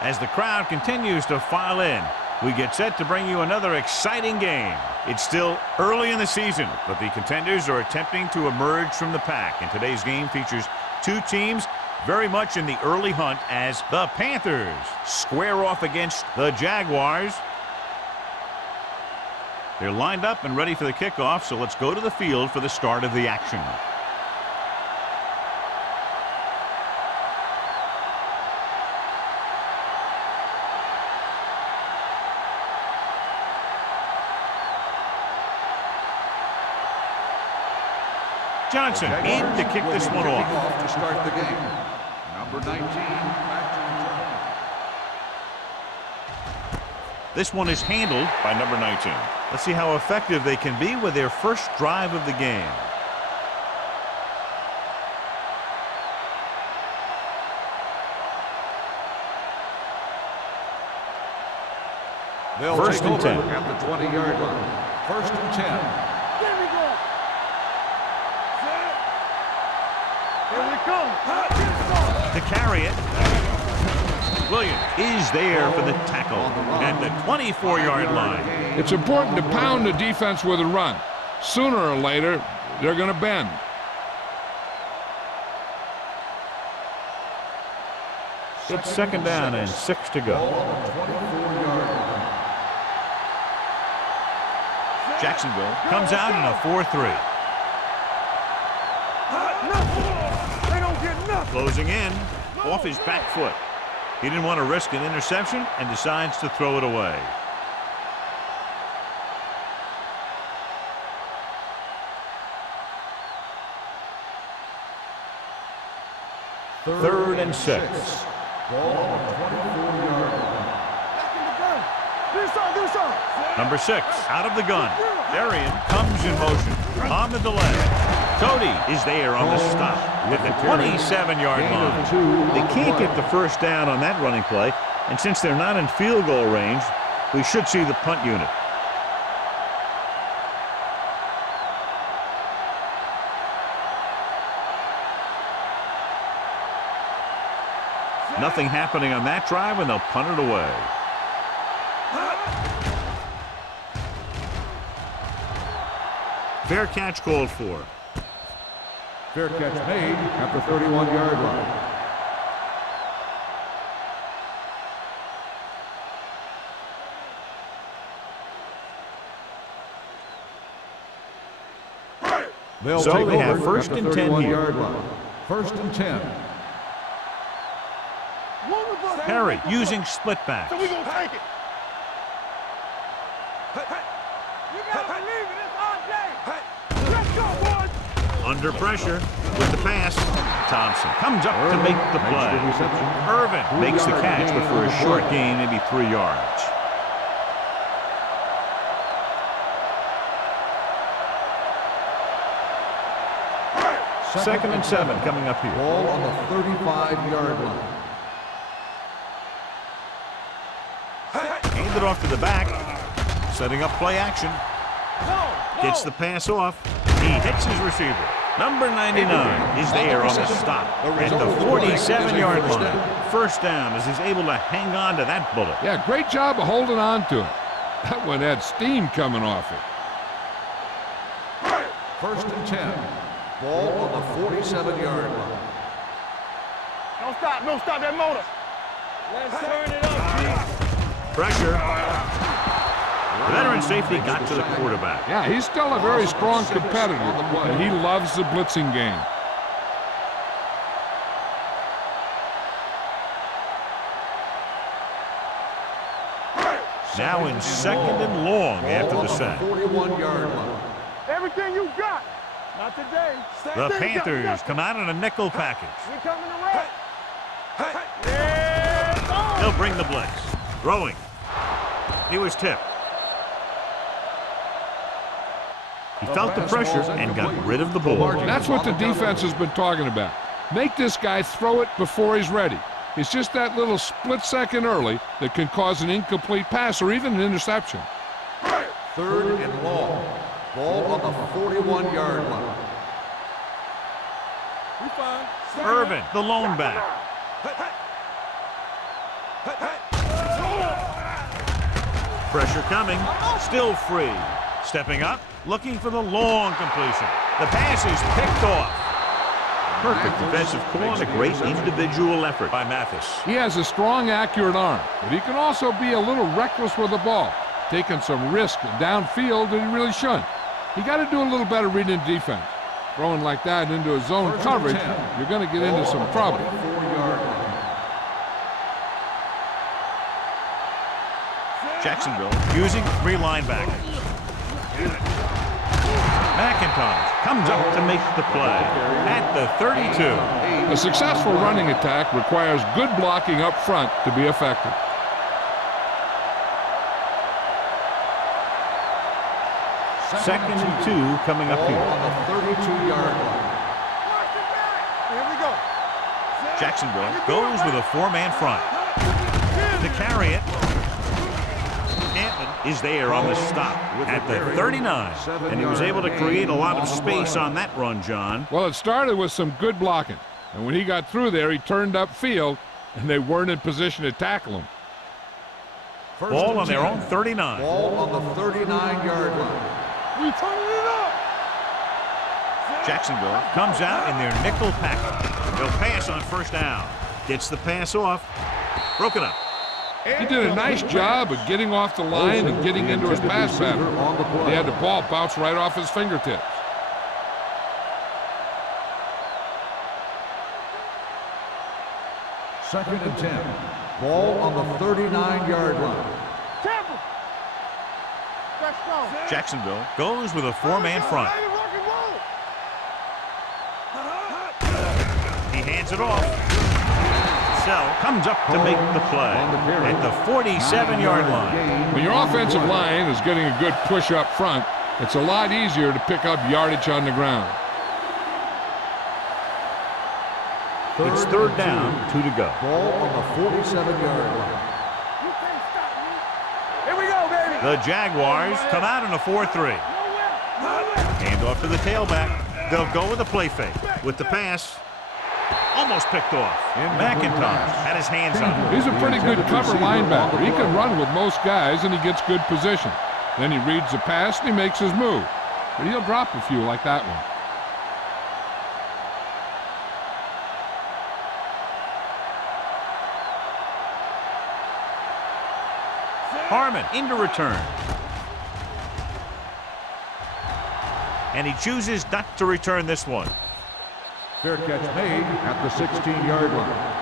As the crowd continues to file in, we get set to bring you another exciting game. It's still early in the season, but the contenders are attempting to emerge from the pack. And today's game features two teams very much in the early hunt as the Panthers square off against the Jaguars. They're lined up and ready for the kickoff, so let's go to the field for the start of the action. Johnson in to kick this one off. To start the game. Number 19, back to return. This one is handled by number 19. Let's see how effective they can be with their first drive of the game. They'll First and 10 at the 20-yard line. First and 10. To carry it, Williams is there for the tackle at the 24-yard line. It's important to pound the defense with a run. Sooner or later, they're going to bend. It's second down and 6 to go. Jacksonville comes out in a 4-3. Closing in off his back foot. He didn't want to risk an interception and decides to throw it away. Third and 6. Number 6 out of the gun. Darian comes in motion on the delay. Cody is there on the stop at the 27-yard line. They can't get the first down on that running play, and since they're not in field goal range, we should see the punt unit. Nothing happening on that drive, and they'll punt it away. Fair catch called for. Fair catch made at the 31-yard line. So they have first and 10 here. First and 10. Perry using split back. So we gonna take it. You gotta believe it. It's our day. Let's go, boys. Under pressure with the pass. Thompson comes up to make the play. Irvin makes the catch, but for a short gain, maybe 3 yards. Second and 7 coming up here. Ball on the 35-yard line. Handed off to the back. Setting up play action. Gets the pass off. He hits his receiver. Number 99 is there on the stop at the 47-yard line. First down as he's able to hang on to that bullet. Yeah, great job of holding on to it. That one had steam coming off it. First and 10. Ball on the 47-yard line. Don't stop that motor. Let's turn it up, Pressure. The veteran safety got to the quarterback. Yeah, he's still a very strong competitor, and he loves the blitzing game. Now in second and long after the sack. 41-yard line. Everything you got. Not today. The Panthers come out in a nickel package. We coming to red. Yeah, They'll bring the blitz. Throwing. He was tipped. He felt the pressure and got rid of the ball. That's what the defense has been talking about. Make this guy throw it before he's ready. It's just that little split second early that can cause an incomplete pass or even an interception. 3rd and long. Ball on the 41-yard line. we fine. Irvin, the lone back. Pressure coming. Still free. Stepping up, looking for the long completion. The pass is picked off. Perfect defensive call and a great individual effort by Mathis. He has a strong, accurate arm, but he can also be a little reckless with the ball, taking some risk downfield that he really shouldn't. You got to do a little better reading defense. Throwing like that into a zone coverage, you're going to get into some trouble. 4-yard line. Jacksonville using 3 linebackers. McIntosh comes up to make the play at the 32. A successful running attack requires good blocking up front to be effective. Second and 2 coming up Ball here. on the 32-yard line. Watch it back. Here we go. Jacksonville goes with a 4-man front. To carry it, Canton is there on the stop at the 39. And he was able to create a lot of space on that run, John. Well, it started with some good blocking. And when he got through there, he turned upfield, and they weren't in position to tackle him. Ball on their own 39. Ball on the 39-yard line. We turning it up. Jacksonville comes out in their nickel package. They'll pass on first down. Gets the pass off. Broken up. He did a nice job of getting off the line and getting into his pass pattern. He had the ball bounce right off his fingertips. Second and 10. Ball on the 39-yard line. Tampa. Let's go. Jacksonville goes with a 4-man front. Hey, rock and roll. He hands it off. Sell comes up to make the play at the 47-yard line. When your offensive line is getting a good push up front, it's a lot easier to pick up yardage on the ground. It's 3rd down, 2 to go. Ball on the 47-yard line. You can't stop me. Here we go, baby. The Jaguars come out in a 4-3. Hand off to the tailback. They'll go with a play fake. With the pass, almost picked off. McIntosh had his hands on it. He's a pretty good cover linebacker. He can run with most guys, and he gets good position. Then he reads the pass, and he makes his move. But he'll drop a few like that one. Harmon into return. And he chooses not to return this one. Fair catch made at the 16-yard line.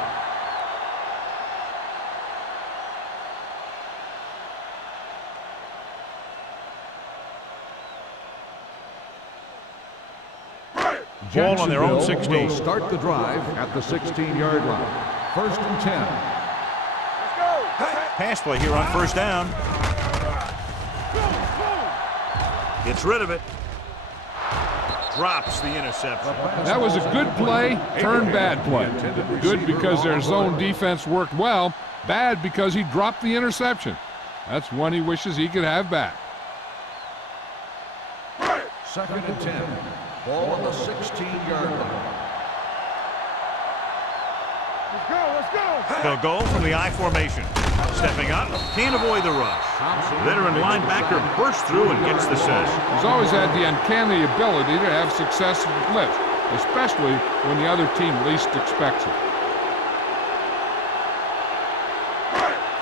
Ball on their own Jacksonville 16. will start the drive at the 16-yard line. 1st and 10. Let's go. Pass play here on first down. Gets rid of it. Drops the interception. That was a good play, turned bad play. Good because their zone defense worked well. Bad because he dropped the interception. That's one he wishes he could have back. 2nd and 10. Ball on the 16-yard line. Let's go. Let's go. They'll go from the I formation. Stepping up, can't avoid the rush. Veteran linebacker bursts through and gets the sack. He's always had the uncanny ability to have success with blitz, especially when the other team least expects it.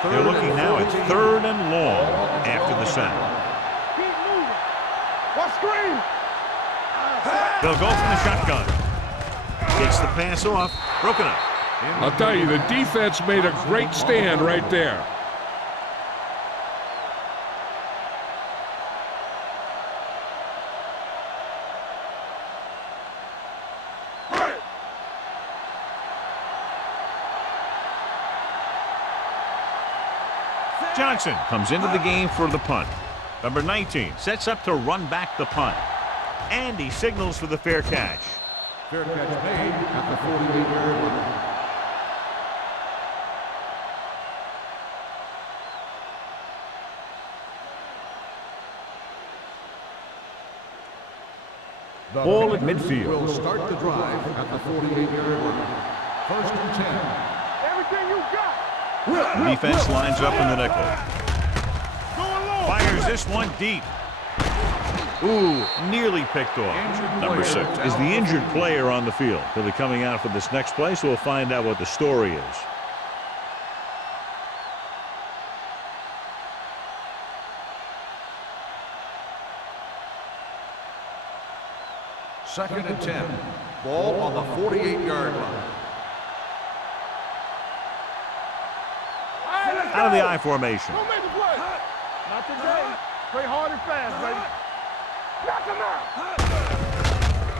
They're looking now at 3rd and long after the sack. Keep moving. What screen? They'll go from the shotgun. Gets the pass off, broken up. I'll tell you, the defense made a great stand right there. Johnson comes into the game for the punt. Number 19 sets up to run back the punt. And he signals for the fair catch. Fair catch made at the 48-yard line. Ball at midfield. Will start the drive at the 48-yard line. 1st and 10. Everything you got. Defense lines up in the nickel. Fires this one deep. Ooh, nearly picked off. Number 6 is the injured player on the field. He'll be coming out for this next play, so we'll find out what the story is. Second and 10. Ball on the 48-yard line. Out of the I formation. Don't make the play. Not today. Play hard and fast, baby. Knock him out.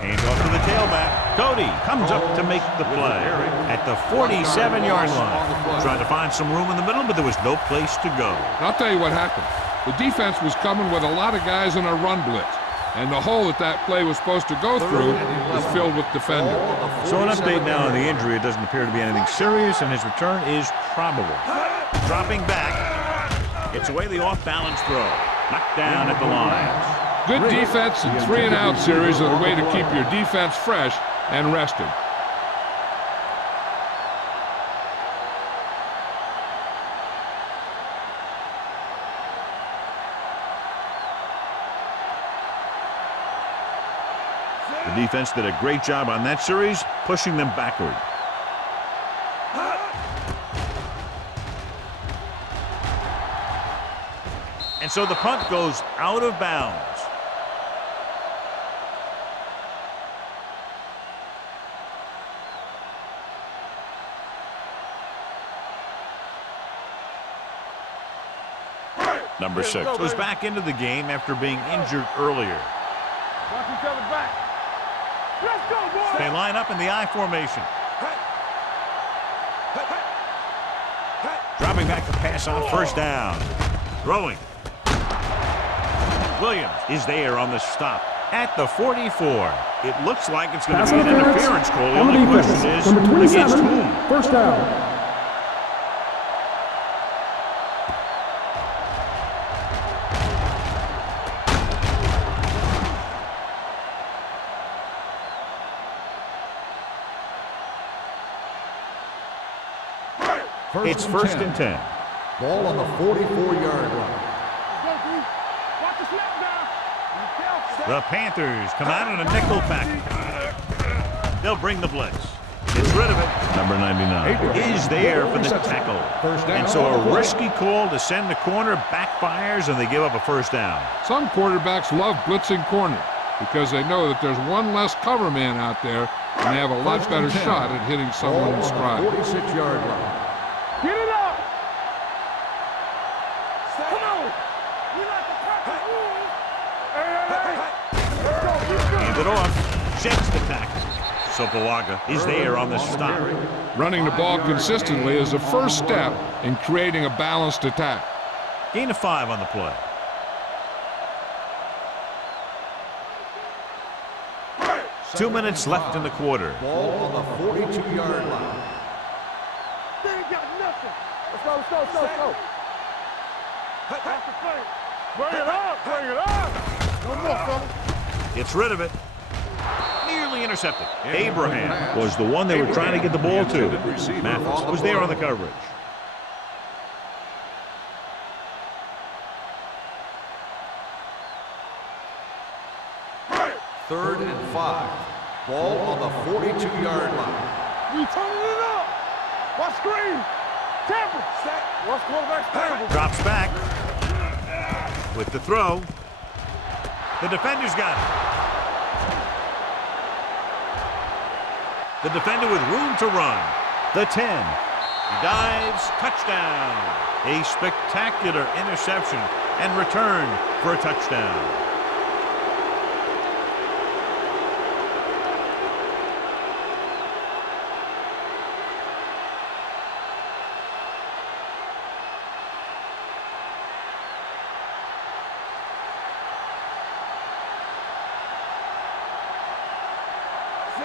Hands off to the tailback. Cody comes up to make the play at the 47-yard line. Trying to find some room in the middle, but there was no place to go. I'll tell you what happened. The defense was coming with a lot of guys in a run blitz, and the hole that play was supposed to go through was filled with defenders. So an update now on the injury. It doesn't appear to be anything serious, and his return is probable. Dropping back. Gets away the off-balance throw. Knocked down at the line. Good defense and 3-and-out series are the way to keep your defense fresh and rested. The defense did a great job on that series, pushing them backward. And so the punt goes out of bounds. Number 6 was back into the game after being injured earlier. Watch each other back. Let's go, boys. They line up in the I formation. Dropping back to pass on 1st down. Throwing. Williams is there on the stop at the 44. It looks like it's going to be an interference call. The only question is, against whom? 1st down. It's 1st and 10. Ball on the 44-yard line. Watch the snap down. Be careful. The Panthers come out in a nickel pack. They'll bring the blitz. Gets rid of it. Number 99 is there for the tackle. And so a risky call to send the corner backfires, and they give up a 1st down. Some quarterbacks love blitzing corner because they know that there's one less cover man out there, and they have a lot better shot at hitting someone in stride. 46-yard line. Get it up. Come on. We like to practice rules. Hey. Hand it off. Sheds the tackle. Sopoaga is there on the stop. Running the ball consistently is the first step in creating a balanced attack. Gain of 5 on the play. Two minutes left in the quarter. Ball on the 42-yard line. They ain't got nothing. Let's go. That's the play. Bring it up. No more, fella. Gets rid of it. Nearly intercepted. Abraham was the one they were trying to get the ball to. Mathis was there on the coverage. 3rd and 5. Ball on the 42-yard line. We turning it up. Watch screen. Tampa. Watch quarterback scramble. Drops back. With the throw. The defender's got it. The defender with room to run. The 10. He dives. Touchdown. A spectacular interception and return for a touchdown.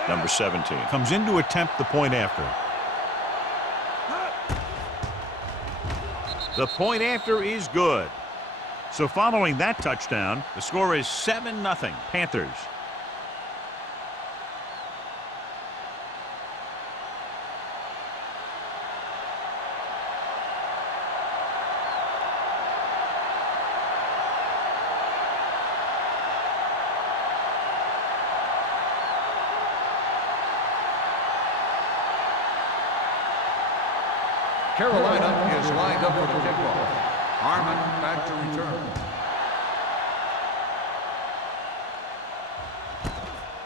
Number 17 comes in to attempt the point after. The point after is good. So following that touchdown, the score is 7-0 Panthers. Carolina is lined up for the kickoff. Harmon back to return.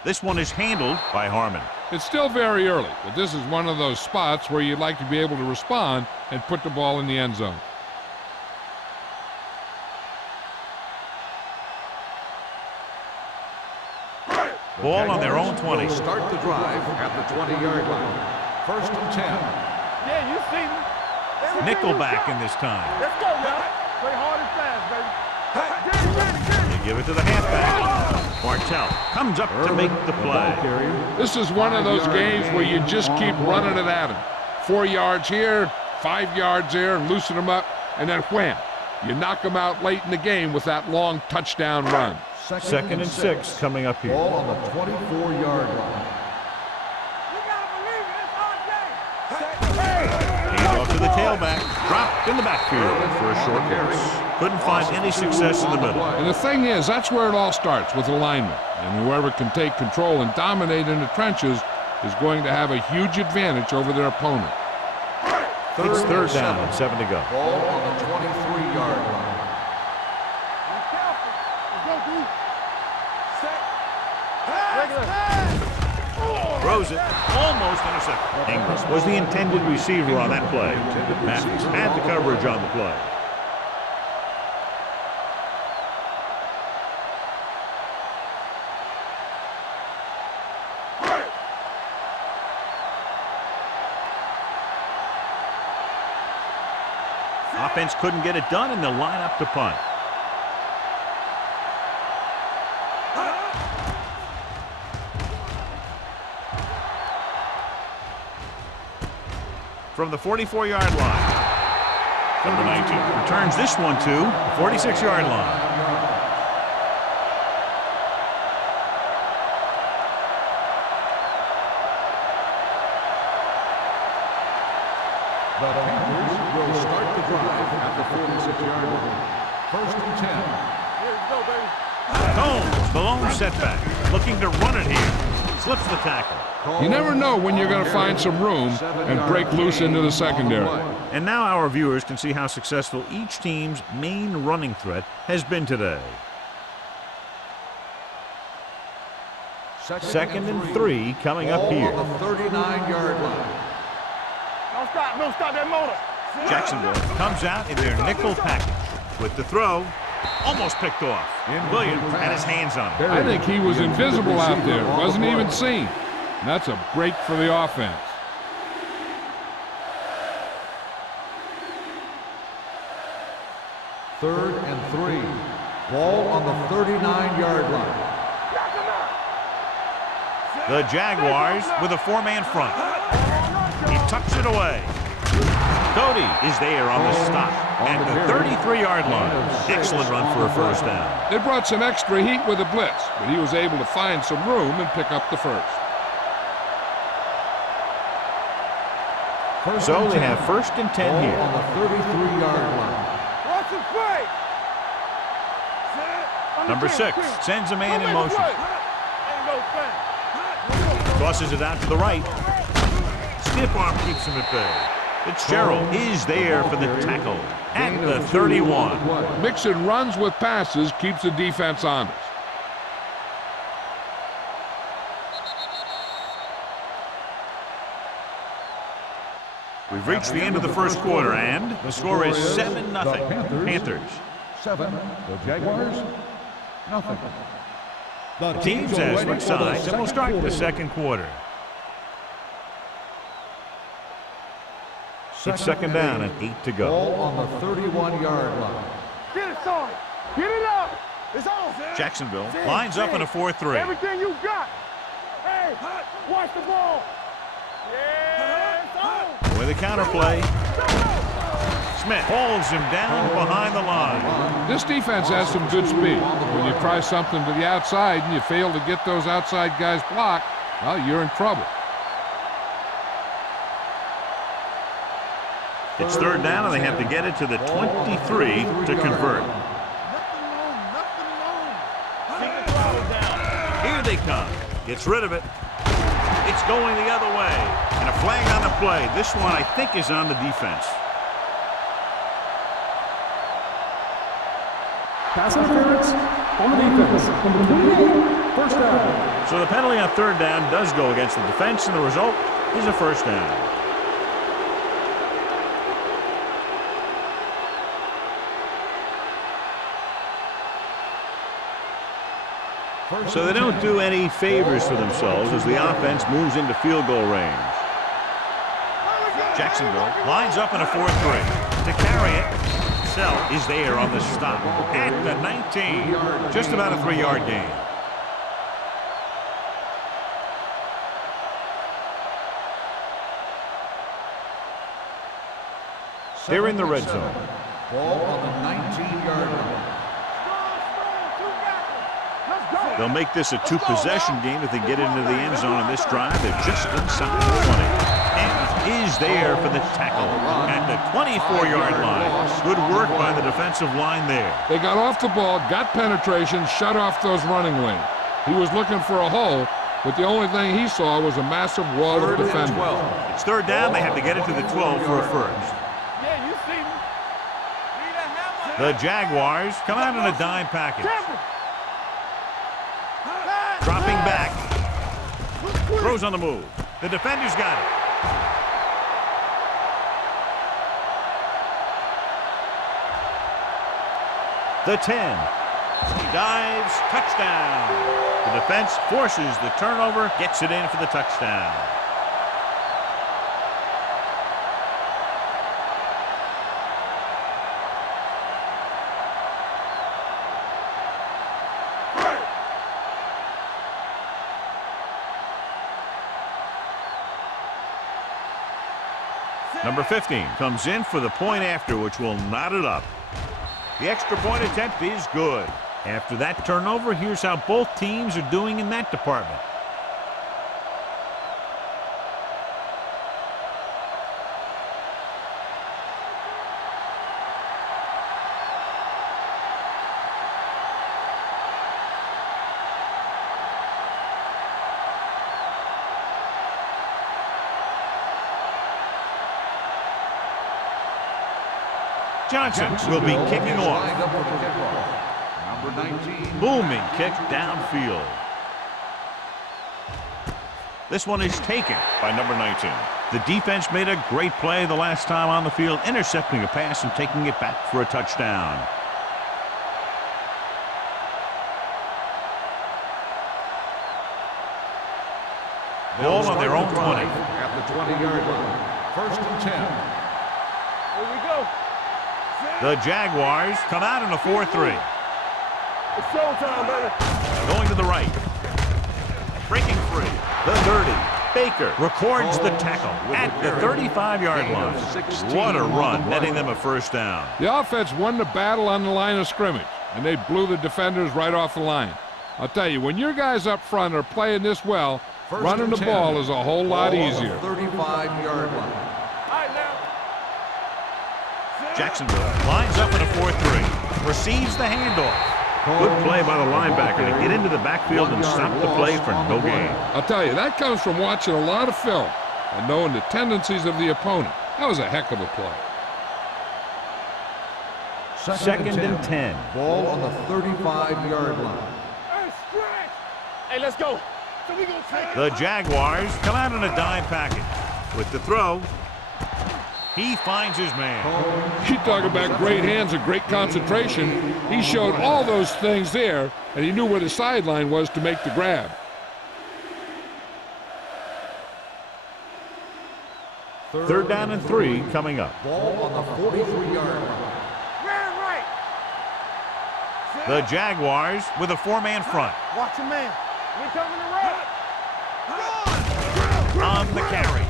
This one is handled by Harmon. It's still very early, but this is one of those spots where you'd like to be able to respond and put the ball in the end zone. Ball on their own 20. Start the drive at the 20-yard line. 1st and 10. Yeah, you see me. Nickelback in this time. Let's go, y'all. Play hard and fast, baby. They give it to the halfback. Martell comes up to make the play. This is one of those games where you just keep running it at him. 4 yards here, 5 yards there, and loosen them up, and then wham. You knock them out late in the game with that long touchdown run. 2nd and 6 coming up here. Ball on the 24-yard line. Hand off to the tailback. Dropped in the backfield for a short pass. Couldn't find any success in the middle. And the thing is, that's where it all starts, with alignment. And whoever can take control and dominate in the trenches is going to have a huge advantage over their opponent. It's 3rd down and 7 to go. Ball on the 23-yard line. Throws it, almost intercepted. Inglis was the intended receiver on that play. Matthews had the coverage on the play. Offense couldn't get it done, and they'll line up to punt. From the 44-yard line. Number 19 returns this one to the 46-yard line. The Panthers will start the drive at the 46-yard line. 1st and 10. Here we go, baby. Combs, the lone setback, looking to run it here. Slips the tackle. You never know when you're going to find some room and break loose into the secondary. And now our viewers can see how successful each team's main running threat has been today. 2nd and 3 coming up here. Ball on the 39-yard line. Don't stop that motor. Jacksonville comes out in their nickel package with the throw. Almost picked off. Williams had his hands on it. I think he was invisible out there. Wasn't even seen. And that's a break for the offense. Third and 3. Ball on the 39-yard line. The Jaguars with a 4-man front. He tucks it away. Cody is there on the stop at the 33-yard line. Excellent run for a 1st down. They brought some extra heat with a blitz, but he was able to find some room and pick up the 1st. So they have 1st and 10 here. On the 33-yard line. Watch him play. Number 6 sends a man in motion. Ain't no thing. Tosses it out to the right. Stiff arm keeps him at bay. Fitzgerald is there for the tackle at the 31. Mixing runs with passes keeps the defense honest. We've reached the end of the 1st quarter, and the score is 7-0 Panthers. 7. The Jaguars. Nothing. The teams as switch sides, and we'll start the 2nd quarter. It's 2nd down and 8 to go. Ball on the 31-yard line. Get it, son. Get it up. It's on. Jacksonville lines up in a 4-3. Everything you got. Hey. Hey, watch the ball. Yeah, With a counterplay. Smith holds him down behind the line. This defense has some good speed. When you try something to the outside and you fail to get those outside guys blocked, well, you're in trouble. It's third down, and they have to get it to the 23 to convert. Here they come. Gets rid of it. It's going the other way. And a flag on the play. This one, I think, is on the defense. Pass interference on the defense. Number 28, first down. So the penalty on third down does go against the defense, and the result is a first down. So they don't do any favors for themselves as the offense moves into field goal range. Jacksonville lines up in a 4-3. To carry it, Sell is there on the stop at the 19. Just about a 3-yard gain. They're in the red zone. Ball on the 19-yard line. They'll make this a 2-possession game if they get into the end zone in this drive. They're just inside the 20. And is there for the tackle at the 24-yard line. Good work by the defensive line there. They got off the ball, got penetration, shut off those running lanes. He was looking for a hole, but the only thing he saw was a massive wall of defenders. It's third down. They have to get it to the 12 for a first. Yeah, you see me. The Jaguars come out in a dime package. Dropping back. Throws on the move. The defender's got it. The 10. He dives. Touchdown. The defense forces the turnover. Gets it in for the touchdown. Number 15 comes in for the point after, which will knot it up. The extra point attempt is good. After that turnover, here's how both teams are doing in that department. Johnson will be kicking off. Number 19. Booming kick downfield. This one is taken by number 19. The defense made a great play the last time on the field, intercepting a pass and taking it back for a touchdown. Ball on their own 20. At the 20-yard line. First and 10. Here we go. The Jaguars come out in a 4-3. It's showtime, baby. Going to the right. Breaking free. The 30. Baker records the tackle at the 35-yard line. What a run, netting them a first down. The offense won the battle on the line of scrimmage, and they blew the defenders right off the line. I'll tell you, when your guys up front are playing this well, running the ball is a whole lot easier. 35-yard line. Jacksonville lines up in a 4-3. Receives the handoff. Good play by the linebacker to get into the backfield and stop the play for no gain. I'll tell you, that comes from watching a lot of film and knowing the tendencies of the opponent. That was a heck of a play. Second and 10. Ball on the 35-yard line. Hey, let's go. So we gonna take it. The Jaguars come out in a dime package. With the throw, he finds his man. You talk about great hands and great concentration. He showed all those things there, and he knew where the sideline was to make the grab. Third down and 3 coming up. Ball on the 43-yard line. Right. The Jaguars with a 4-man front. Watch your man. We coming to run. On the carry.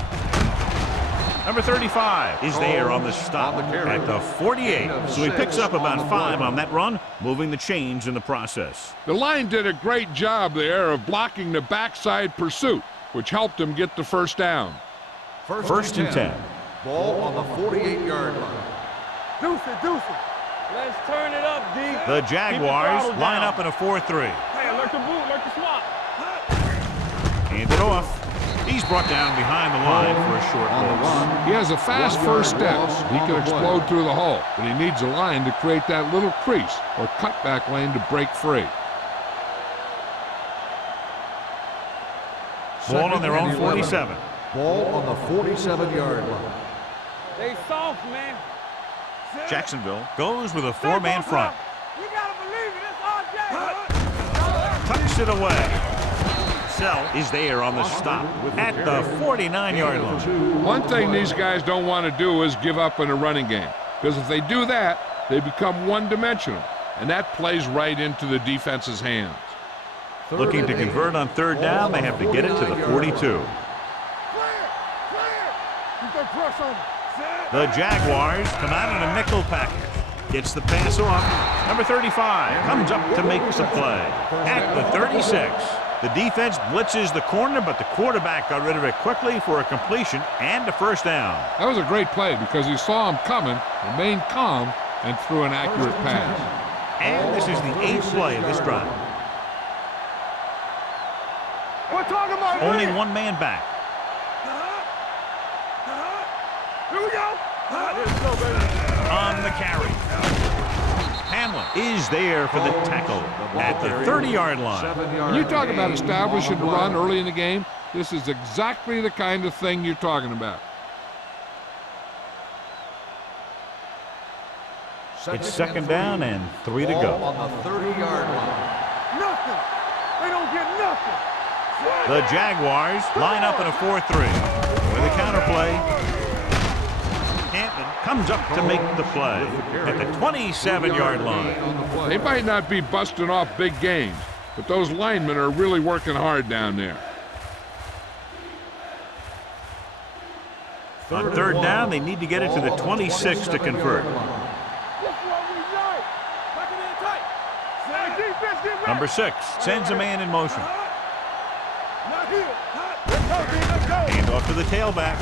Number 35 is there on the stop at the 48. So he picks up about 5 on that run, moving the chains in the process. The line did a great job there of blocking the backside pursuit, which helped him get the first down. First and 10. Ball on the 48-yard line. Deuce it. Let's turn it up, D. The Jaguars line up in a 4-3. Hey, alert the boot, alert the swap. Hand it off. He's brought down behind the line for a short loss. He has a fast first steps. He can explode through the hole, but he needs a line to create that little crease or cutback lane to break free. Ball on their own 47. Ball on the 47-yard line. They soft, man. Jacksonville goes with a 4-man front. You gotta believe it. It's RJ. Tucks it away. Sell is there on the stop at the 49-yard line. One thing these guys don't want to do is give up in a running game, because if they do that, they become one-dimensional, and that plays right into the defense's hands. Looking to convert on 3rd down, they have to get it to the 42. Clear. Keep that pressure on him. The Jaguars come out in a nickel package. Gets the pass off. Number 35 comes up to make the play at the 36. The defense blitzes the corner, but the quarterback got rid of it quickly for a completion and a first down. That was a great play because he saw him coming, remained calm, and threw an accurate pass. And this is the 8th play of this drive. We're talking about Only me. 1 man back. Here we go. Let's go, baby. On the carry. Hamlin is there for the tackle at the 30-yard line. When you talk about establishing the run early in the game, this is exactly the kind of thing you're talking about. It's 2nd down and 3 to Ball go. on the 30-yard line. Nothing. They don't get nothing. The Jaguars line up in a 4-3 with a counterplay. Hampton comes up to make the play at the 27-yard line. They might not be busting off big games, but those linemen are really working hard down there. On 3rd down, they need to get it to the 26 to convert. That's what we like. Back it in tight. Hey, defense, get ready. Number 6 sends a man in motion. Not here. Let's go, D. Let's go. Hand off to the tailback.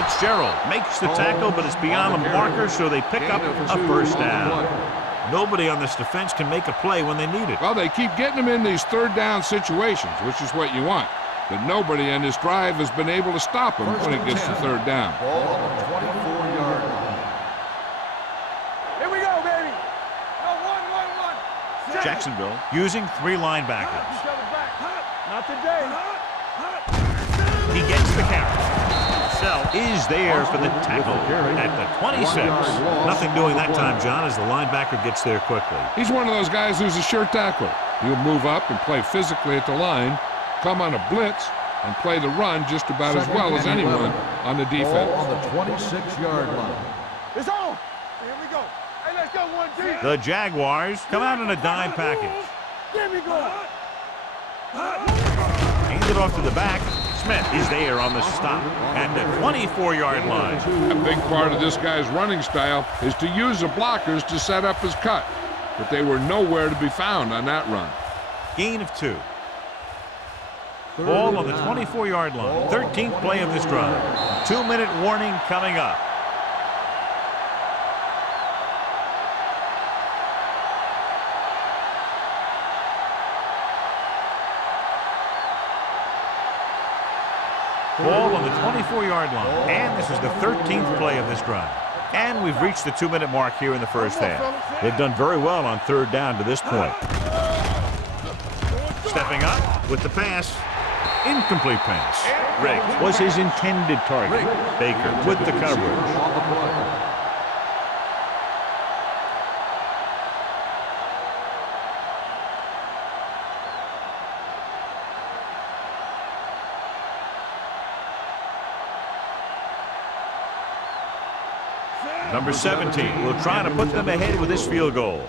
Fitzgerald makes the tackle, but it's beyond the marker, so they pick up a first down. Nobody on this defense can make a play when they need it. Well, they keep getting them in these 3rd down situations, which is what you want. But nobody on this drive has been able to stop him when it gets to 3rd down. Ball on the 24-yard line. Here we go, baby. No, one. Jacksonville using 3 linebackers. Each other back. Not today. He gets the carry. Sell is there for the tackle at the 26. Nothing doing that time, John, as the linebacker gets there quickly. He's one of those guys who's a sure tackler. He'll move up and play physically at the line, come on a blitz, and play the run just about as well as anyone on the defense. Ball on the 26-yard line. It's on. Here we go. Hey, let's go, 1G. The Jaguars come out in a dime package. Get me going. Hand it off to the back. Smith is there on the stop at the 24-yard line. A big part of this guy's running style is to use the blockers to set up his cut, but they were nowhere to be found on that run. Gain of 2. Ball on the 24-yard line. 13th play of this drive. 2-minute warning coming up. Ball on the 24-yard line. And this is the 13th play of this drive. And we've reached the 2-minute mark here in the first half. They've done very well on 3rd down to this point. Stepping up with the pass. Incomplete pass. Riggs was his intended target. Baker with the coverage. On the play. Number 17 will try to put them ahead with this field goal.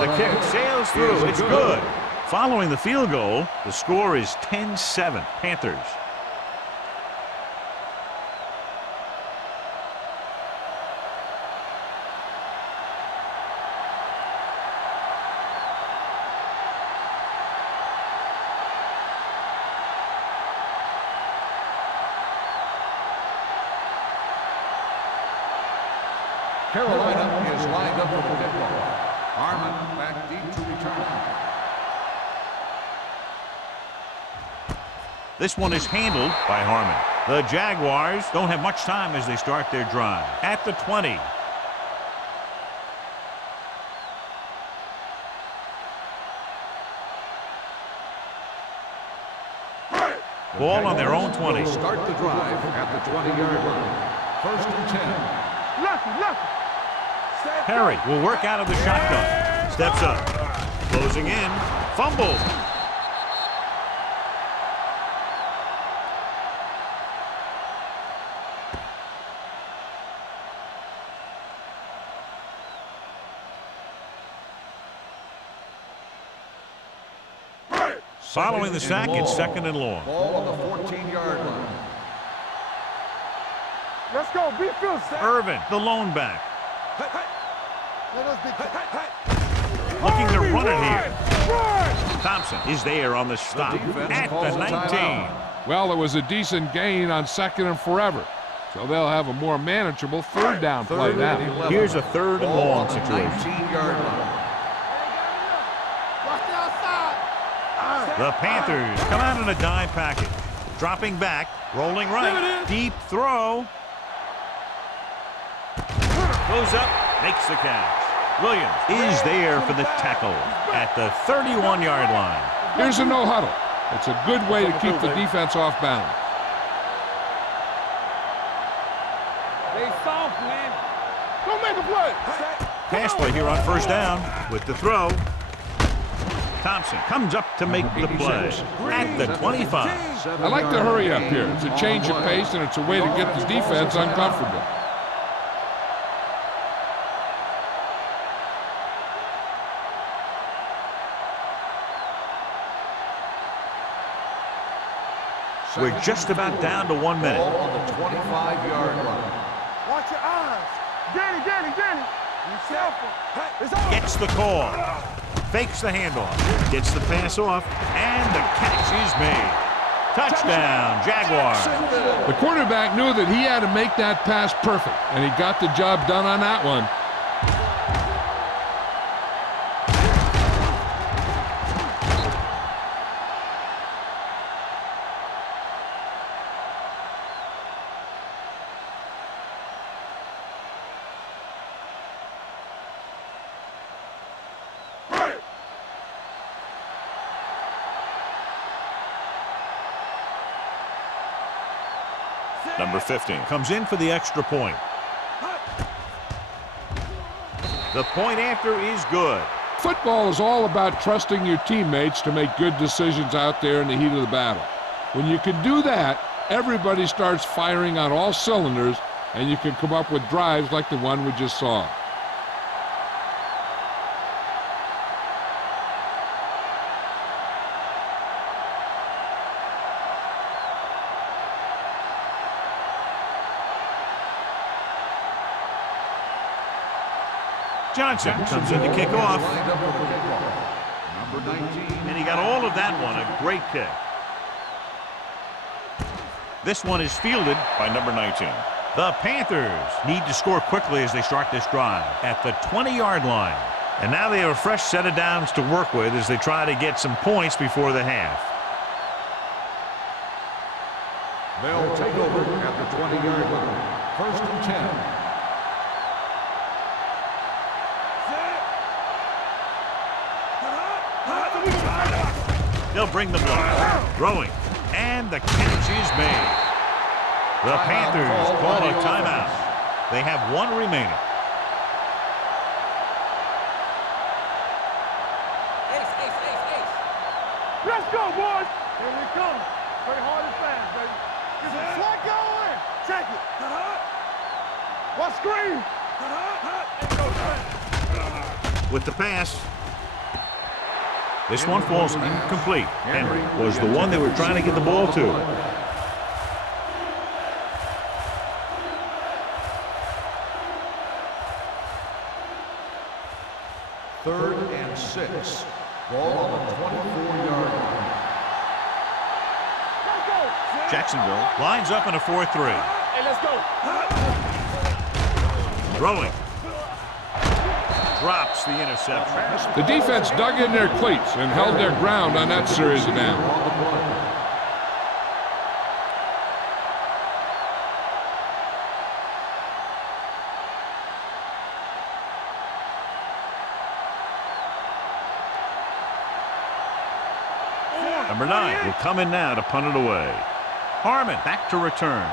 The kick sails through. It's good. Following the field goal, the score is 10-7, Panthers. Carolina is lined up for the kickoff. Harmon back deep to return. This one is handled by Harmon. The Jaguars don't have much time as they start their drive. At the 20. Ball on their own 20. Start the drive at the 20-yard line. First and 10. Perry will work out of the shotgun. Steps up. Closing in. Fumble. Following the sack, it's second and long. Ball on the 14-yard line. Let's go, VFL. Irvin, the lone back. Let us be. Looking to run it here. Thompson is there on the stop at the 19. Well, it was a decent gain on second and forever. So they'll have a more manageable third down play now. Here's a third and long situation. 19-yard line. The Panthers come out in a dime package. Dropping back, rolling right, deep throw. Goes up, makes the catch. Williams is there for the tackle at the 31-yard line. Here's a no huddle. It's a good way to keep the defense off balance. They soft, man. Don't make a play. Pass play here on first down with the throw. Thompson comes up to make the play at the 25. I like to hurry up here. It's a change of pace, and it's a way to get the defense uncomfortable. We're just about down to 1 minute. Ball on the 25-yard line. Watch your eyes. Danny. Be careful. It's over. Gets the call. Fakes the handoff. Gets the pass off. And the catch is made. Touchdown, Jaguars. The quarterback knew that he had to make that pass perfect, and he got the job done on that one. Number 15 comes in for the extra point. The point after is good. Football is all about trusting your teammates to make good decisions out there in the heat of the battle. When you can do that, everybody starts firing on all cylinders, and you can come up with drives like the one we just saw. Johnson comes in to kick off. Lined up for the kickoff. Number 19. And he got all of that one. A great kick. This one is fielded by number 19. The Panthers need to score quickly as they start this drive at the 20-yard line. And now they have a fresh set of downs to work with as they try to get some points before the half. They'll take over at the 20-yard line. First and 10. They'll bring the block. Throwing. And the catch is made. The Panthers call a timeout. They have one remaining. Let's go, boys. Here we come. Play hard and fast, baby. Get some slack going. Check it. What screen? With the pass. This one falls incomplete. Henry was the one they were trying to get the ball to. Third and 6. Ball on the 24-yard line. Jacksonville lines up in a 4-3. Hey, let's go. Throwing. Drops the interception. The defense dug in their cleats and held their ground on that series of downs. On the play. Number 9 will come in now to punt it away. Harmon back to return.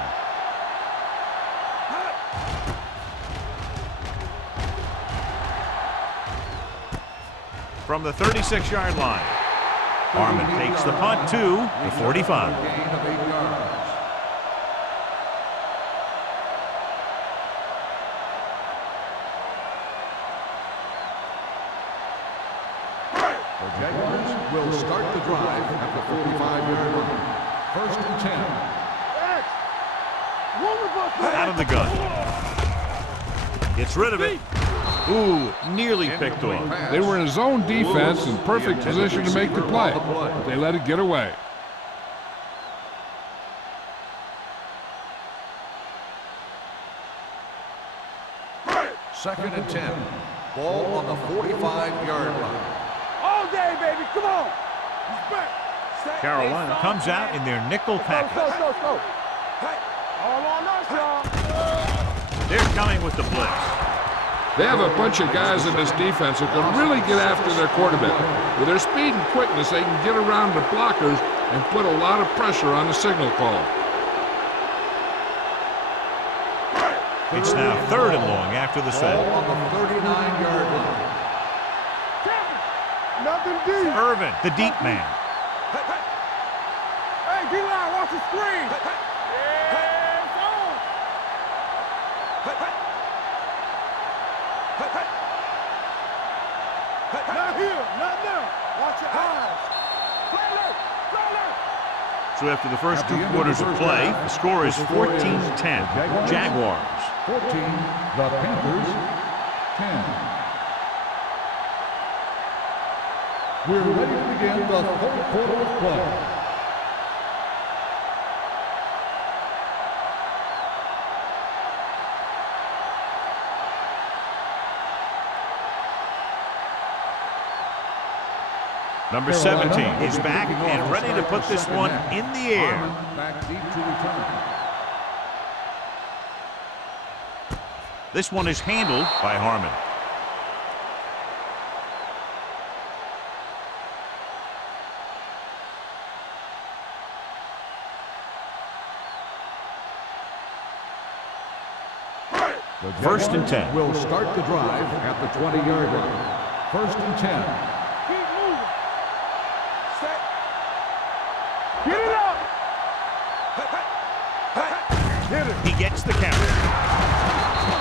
From the 36-yard line, Harmon takes the punt to the 45. Gain of 8 yards. The Jaguars will start the drive at the 45-yard line. First and 10. Out of the gun. Gets rid of it. Ooh, nearly picked off. They were in zone defense in perfect position to make the play, but they let it get away. Second and 10. Ball on the 45-yard line. All day, baby. Come on. Carolina comes out in their nickel package. Go. All on us, y'all. They're coming with the blitz. They have a bunch of guys in this defense that can really get after their quarterback. With their speed and quickness, they can get around the blockers and put a lot of pressure on the signal call. It's now 3rd and long after the Ball set. on the 39-yard line. Nothing deep. Irvin, the deep man. Hey, D-line, watch the screen. Yeah, on. Not here, not now. Watch your eyes. Play left. So after the first 2 quarters of play, the score is 14-10. Jaguars. 14, the Panthers, 10. We're ready to begin the 3rd quarter of play. Number 17 is back and ready to put this one in the air. Harmon back deep to return. This one is handled by Harmon. First and 10. Will start the drive at the 20-yard line. First and 10. Keep moving. Set. Get it up. Hit it. He gets the count.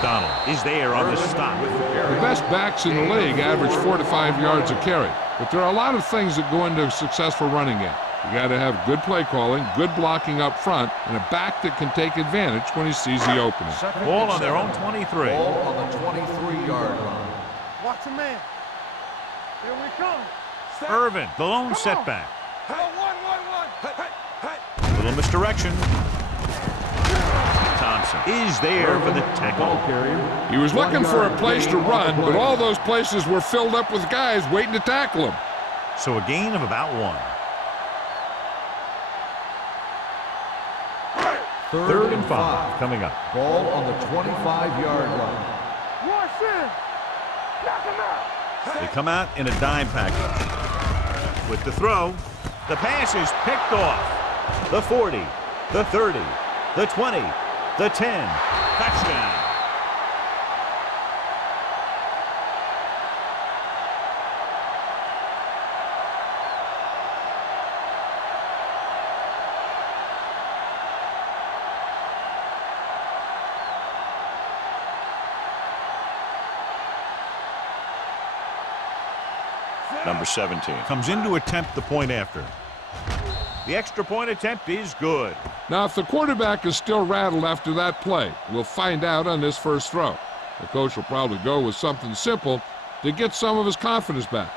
Donald is there on the stop. The best backs in the league average 4 to 5 yards a carry, but there are a lot of things that go into a successful running game. You got to have good play calling, good blocking up front, and a back that can take advantage when he sees the opening. Ball on their own 23. Ball on the 23-yard line. Watch the man. Here we come. Set. Irvin, the lone Come on. setback. One. Little misdirection. Thompson is there for the tackle. He was looking for a place to run, but all those places were filled up with guys waiting to tackle him. So a gain of about 1. Third and 5 coming up. Ball on the 25-yard line. Rush in. Knock him out. They come out in a dime package. With the throw, the pass is picked off. The 40, the 30, the 20, the 10. Touchdown. Number 17 comes in to attempt the point after. The extra point attempt is good. Now, if the quarterback is still rattled after that play, we'll find out on this first throw. The coach will probably go with something simple to get some of his confidence back.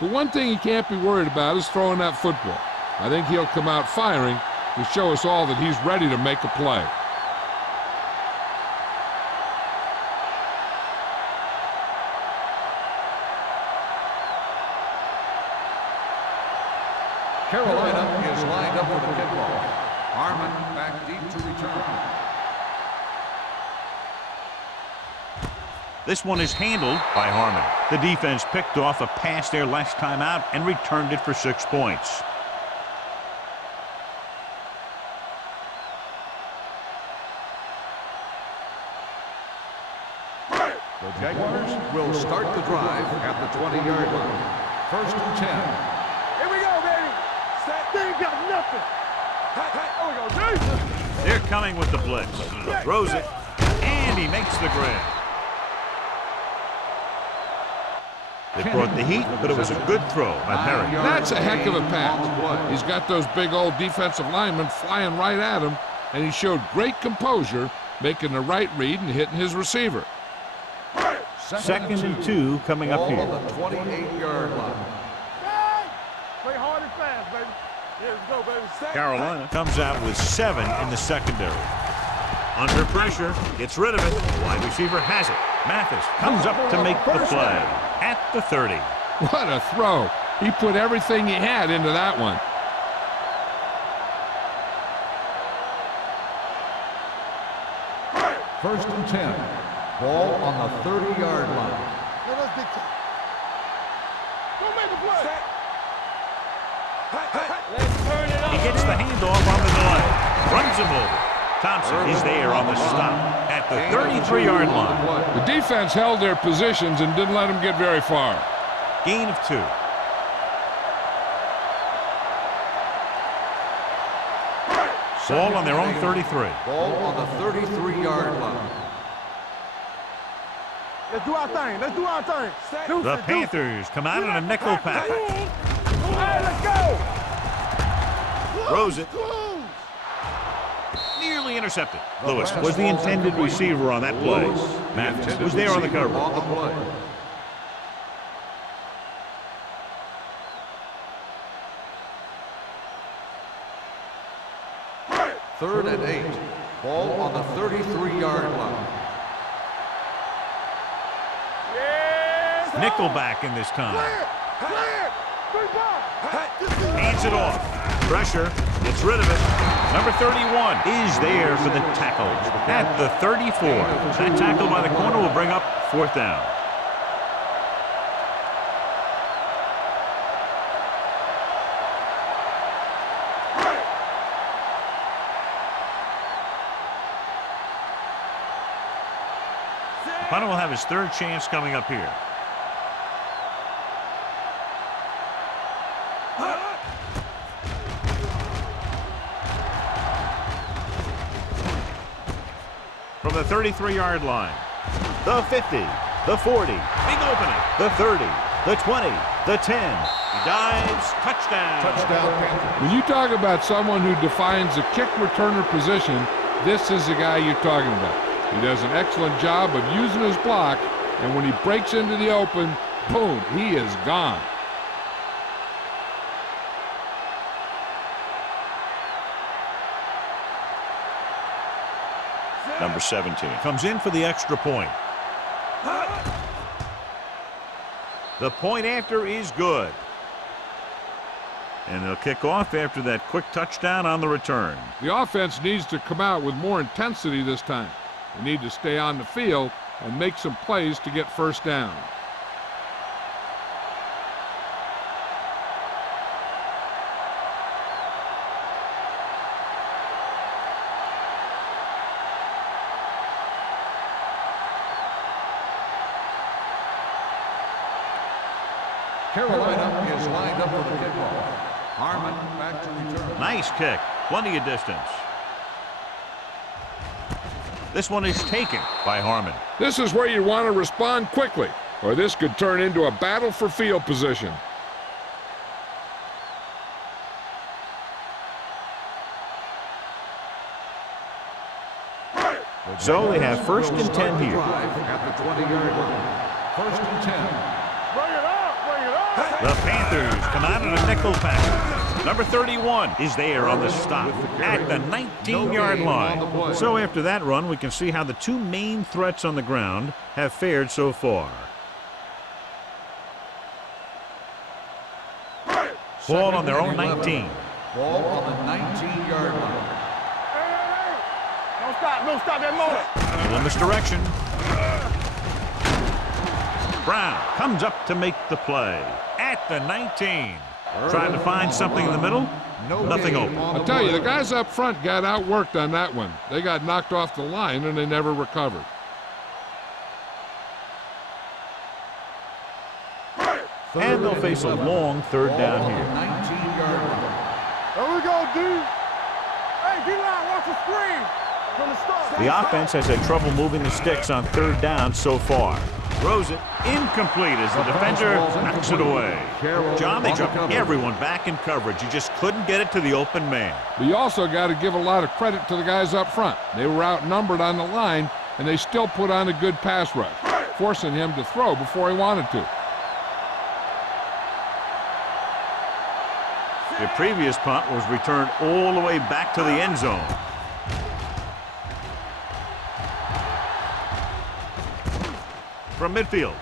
But one thing he can't be worried about is throwing that football. I think he'll come out firing to show us all that he's ready to make a play. Carolina is lined up for the kickoff. Harmon back deep to return. This one is handled by Harmon. The defense picked off a pass there last time out and returned it for 6 points. The Jaguars will start the drive at the 20-yard line. 1st and 10. Here we go, baby. They ain't got nothing. There we go, Jesus. They're coming with the blitz. Throws it, and he makes the grab. They brought the heat, but it was a good throw by Perry. That's a heck of a pass. He's got those big old defensive linemen flying right at him, and he showed great composure, making the right read and hitting his receiver. 2nd and 2 coming up Ball here. on the 28-yard line. Play hard and fast, baby. Here we go, baby. Carolina comes out with 7 in the secondary. Under pressure, gets rid of it. Wide receiver has it. Mathis comes up to make the play at the 30. What a throw. He put everything he had into that one. First and 10. Ball on the 30-yard line. Let's dictate. Don't make a play. Let's turn it up. He gets the handoff on the delay. Runs him over. Thompson is there on the stop at the 33-yard line. The defense held their positions and didn't let them get very far. Gain of 2. Ball on their own 33. Ball on the 33-yard line. Let's do our thing. Let's do our thing. The Panthers come out in a nickel pack. All right, let's go. Throws it. Nearly intercepted. Lewis was the intended receiver on that play. Mathis was there on the cover. On the play. Third and 8. Ball on the 33-yard line. Nickelback in this time. Clear. 3 ball. Hands it off. Pressure. Gets rid of it. Number 31 is there for the tackle at the 34. That tackle by the corner will bring up 4th down. Punter will have his 3rd chance coming up here. From the 33-yard line. The 50, the 40, big opening, the 30, the 20, the 10. He dives, touchdown. Touchdown, Panthers. When you talk about someone who defines a kick returner position, this is the guy you're talking about. He does an excellent job of using his block, and when he breaks into the open, boom, he is gone. Number 17 comes in for the extra point. The point after is good. And they'll kick off after that quick touchdown on the return. The offense needs to come out with more intensity this time. They need to stay on the field and make some plays to get 1st down. Carolina is lined up for the kickoff. Harmon back to return. Nice kick. Plenty of distance. This one is taken by Harmon. This is where you want to respond quickly, or this could turn into a battle for field position. So they have first and 10 here. At the 20-yard line. First and 10. Bring it up, bring it up. The Panthers come out in a nickel package. Number 31 is there on the stop at the 19-yard line. So after that run, we can see how the two main threats on the ground have fared so far. Ball on their own 19. Ball on the 19-yard line. Hey. Don't stop that motor. Little misdirection. Brown comes up to make the play at the 19. Trying to find something in the middle. Nothing open. I'll tell you, the guys up front got outworked on that one. They got knocked off the line and they never recovered. And they'll face a long third down here. 19-yard line. There we go, D. Hey, D-line, watch the screen. From the start. The offense has had trouble moving the sticks on third down so far. Throws it incomplete as the defender knocks it away. John, they dropped everyone back in coverage. You just couldn't get it to the open man. But you also got to give a lot of credit to the guys up front. They were outnumbered on the line, and they still put on a good pass rush, forcing him to throw before he wanted to. The previous punt was returned all the way back to the end zone. From midfield.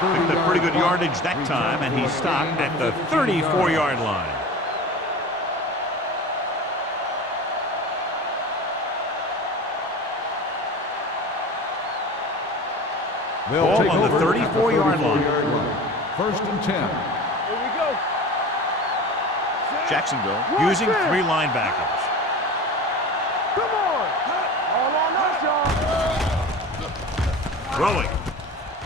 Picked up pretty good yardage that time, and he stopped at the 34-yard line. Ball on the 34-yard line. First and 10. Here we go. Jacksonville using three linebackers. Come on. All on us, y'all. Throwing.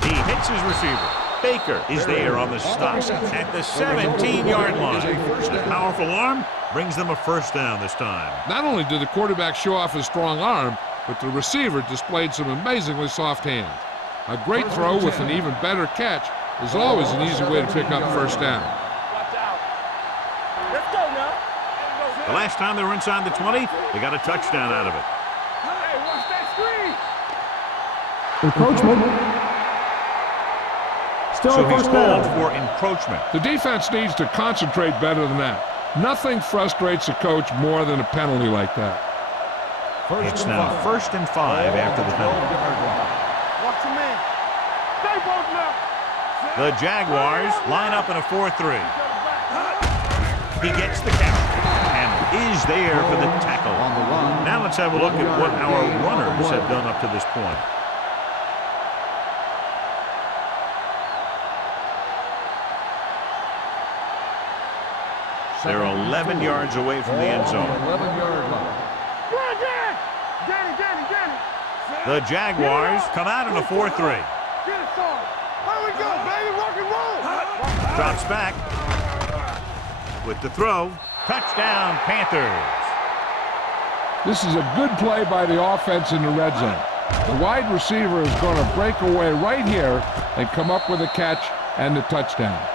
He hits his receiver. Baker is there on the stop at the 17-yard line. The powerful arm brings them a first down this time. Not only did the quarterback show off his strong arm, but the receiver displayed some amazingly soft hands. A great throw with an even better catch is always an easy way to pick up first down. Watch out. Let's go now. The last time they were inside the 20, they got a touchdown out of it. Hey, watch that screen. Encroachment. Still So he's first called down. for encroachment. The defense needs to concentrate better than that. Nothing frustrates a coach more than a penalty like that. It's now first and 5 after the penalty. Watch your man. Stay both now. The Jaguars line up in a 4-3. He gets the catch and is there for the tackle. Now let's have a look at what our runners have done up to this point. They're 11 yards away from the end zone. 11-yard line. Come on, Danny. The Jaguars come out in a 4-3. Get it, son. There we go, baby. Rock and roll. Drops back with the throw. Touchdown, Panthers. This is a good play by the offense in the red zone. The wide receiver is going to break away right here and come up with a catch and the touchdown.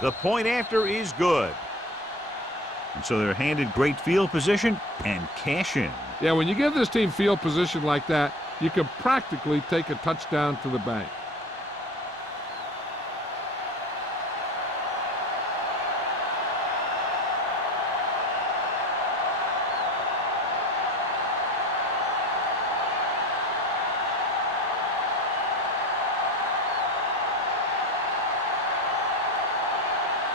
The point after is good. And so they're handed great field position and cash in. Yeah, when you give this team field position like that, you can practically take a touchdown to the bank.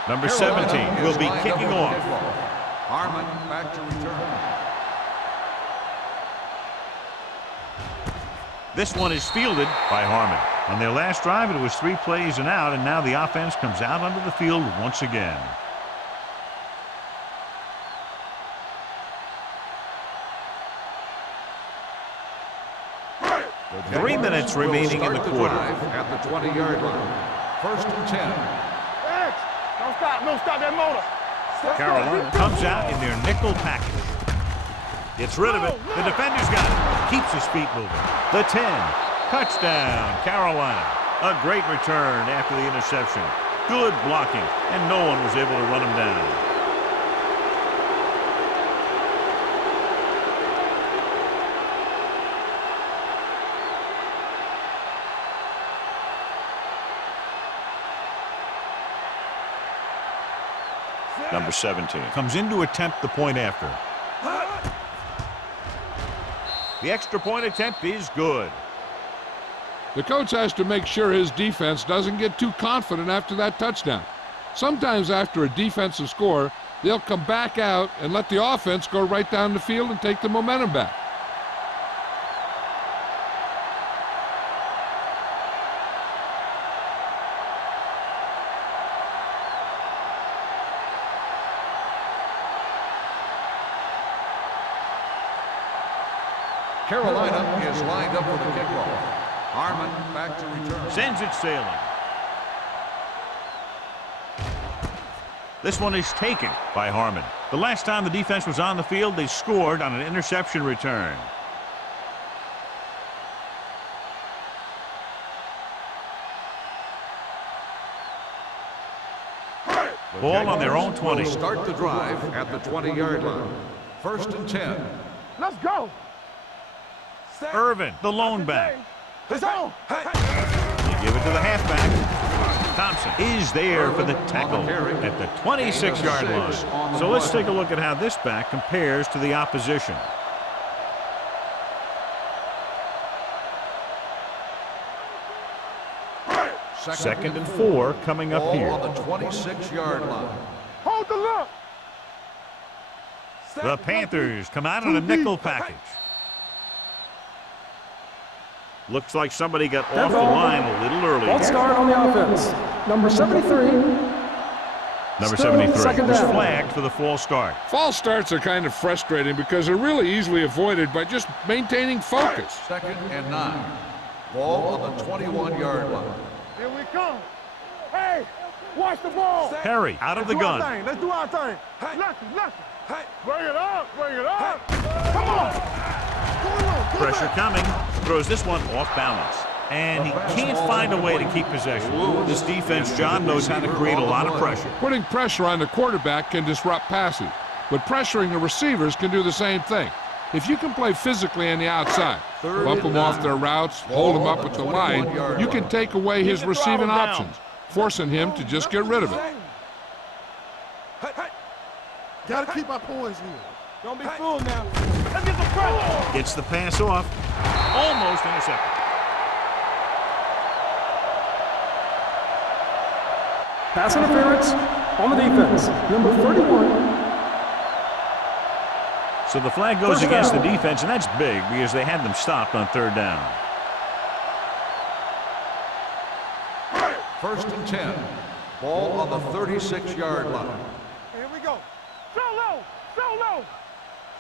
Number 17 will be kicking off. Harmon back to return. This one is fielded by Harmon. On their last drive, it was 3 plays and out, and now the offense comes out onto the field once again. The 3 minutes remaining in the quarter. At the 20-yard line. 1st and 10. X, don't stop that motor. Carolina comes out in their nickel package. Gets rid of it. The defender's got it. Keeps his feet moving. The 10. Touchdown, Carolina. A great return after the interception. Good blocking, and no one was able to run him down. Number 17 comes in to attempt the point after. The extra point attempt is good. The coach has to make sure his defense doesn't get too confident after that touchdown. Sometimes after a defensive score, they'll come back out and let the offense go right down the field and take the momentum back. Carolina is lined up for the kickoff. Harmon back to return. Sends it sailing. This one is taken by Harmon. The last time the defense was on the field, they scored on an interception return. Ball on their own 20. Will start the drive at the 20-yard line. 1st and 10. Let's go. Irvin, the lone back. Let's go. You give it to the halfback. Thompson is there for the tackle at the 26-yard line. So let's take a look at how this back compares to the opposition. Second and 4 coming up here. On the 26-yard line. Hold the look. The Panthers come out in a nickel package. Looks like somebody got off the line a little early. False start on the offense. Number 73. Number Still 73 second was down. flagged for the false start. False starts are kind of frustrating because they're really easily avoided by just maintaining focus. 2nd and 9. Ball on the 21-yard line. Here we come. Hey, watch the ball. Perry out of the gun. Let's do our thing. Nothing. Hey, bring it up. Come on. Pressure coming. Throws this one off balance. And he can't find a way to keep possession. This defense, John, knows how to create a lot of pressure. Putting pressure on the quarterback can disrupt passing, but pressuring the receivers can do the same thing. If you can play physically on the outside, bump them off their routes, hold them up at the line, you can take away his receiving options, forcing him to just get rid of it. Gotta keep our poise here. Don't be fooled now. Let's get the pressure. Gets the pass off. Almost intercepted. Pass interference on the defense. Number 31. So the flag goes First against down. the defense, and that's big because they had them stopped on 3rd down. 1st and 10. Ball on the 36-yard line. Here we go. So low.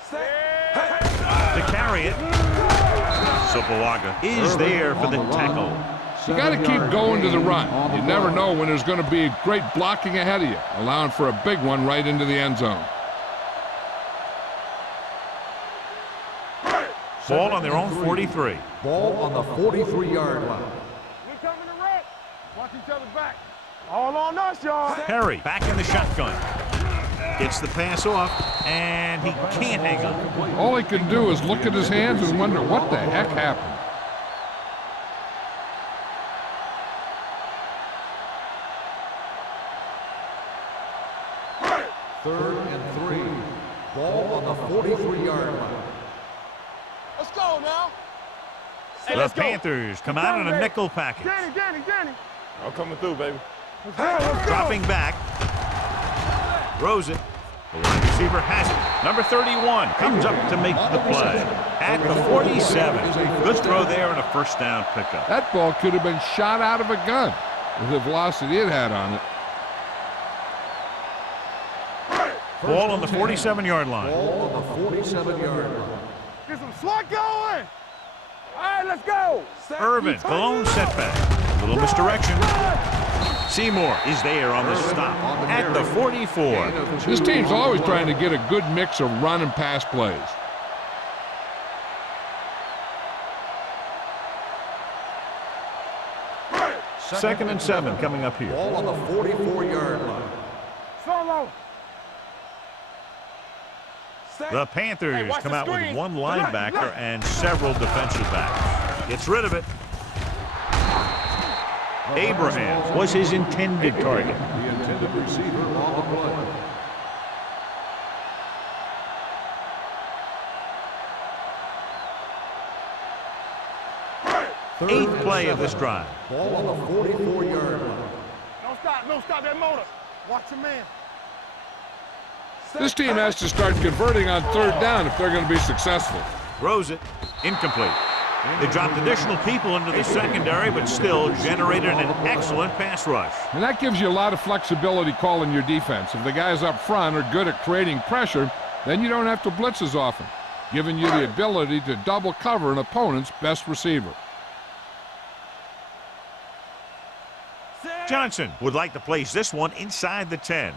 To carry it, Sopoaga is there for the tackle. You got to keep going to the run. You never know when there's going to be great blocking ahead of you, allowing for a big one right into the end zone. Ball on their own 43. Ball on the 43-yard line. We coming to wreck. Watch each other back. All on us, y'all. Perry back in the shotgun. Gets the pass off, and he can't hang on. All he can do is look at his hands and wonder what the heck happened. Third and 3. Ball on the 43-yard line. Let's go now. The Panthers come out in a nickel package. Danny. I'm coming through, baby. Let's go. Dropping back. Throws it. The wide receiver has it. Number 31 comes up to make the play. At the 47. Good throw there and a 1st down pickup. That ball could have been shot out of a gun with the velocity it had on it. Ball on the 47-yard line. Ball on the 47-yard line. Get some slot going. All right, let's go. Irvin, the lone setback. A little misdirection. Seymour is there on the stop at the 44. This team's always trying to get a good mix of run and pass plays. Second and 7 coming up here. Ball on the 44-yard line. Solo. The Panthers come out with one linebacker and several defensive backs. Gets rid of it. Abraham was his intended target. The intended receiver on the play. Eighth play of this drive. Ball on the 44-yard line. Don't stop that motor. Watch your man. This team has to start converting on third down if they're going to be successful. Throws it. Incomplete. They dropped additional people into the secondary, but still generated an excellent pass rush. And that gives you a lot of flexibility calling your defense. If the guys up front are good at creating pressure, then you don't have to blitz as often, giving you the ability to double cover an opponent's best receiver. Johnson would like to place this one inside the 10.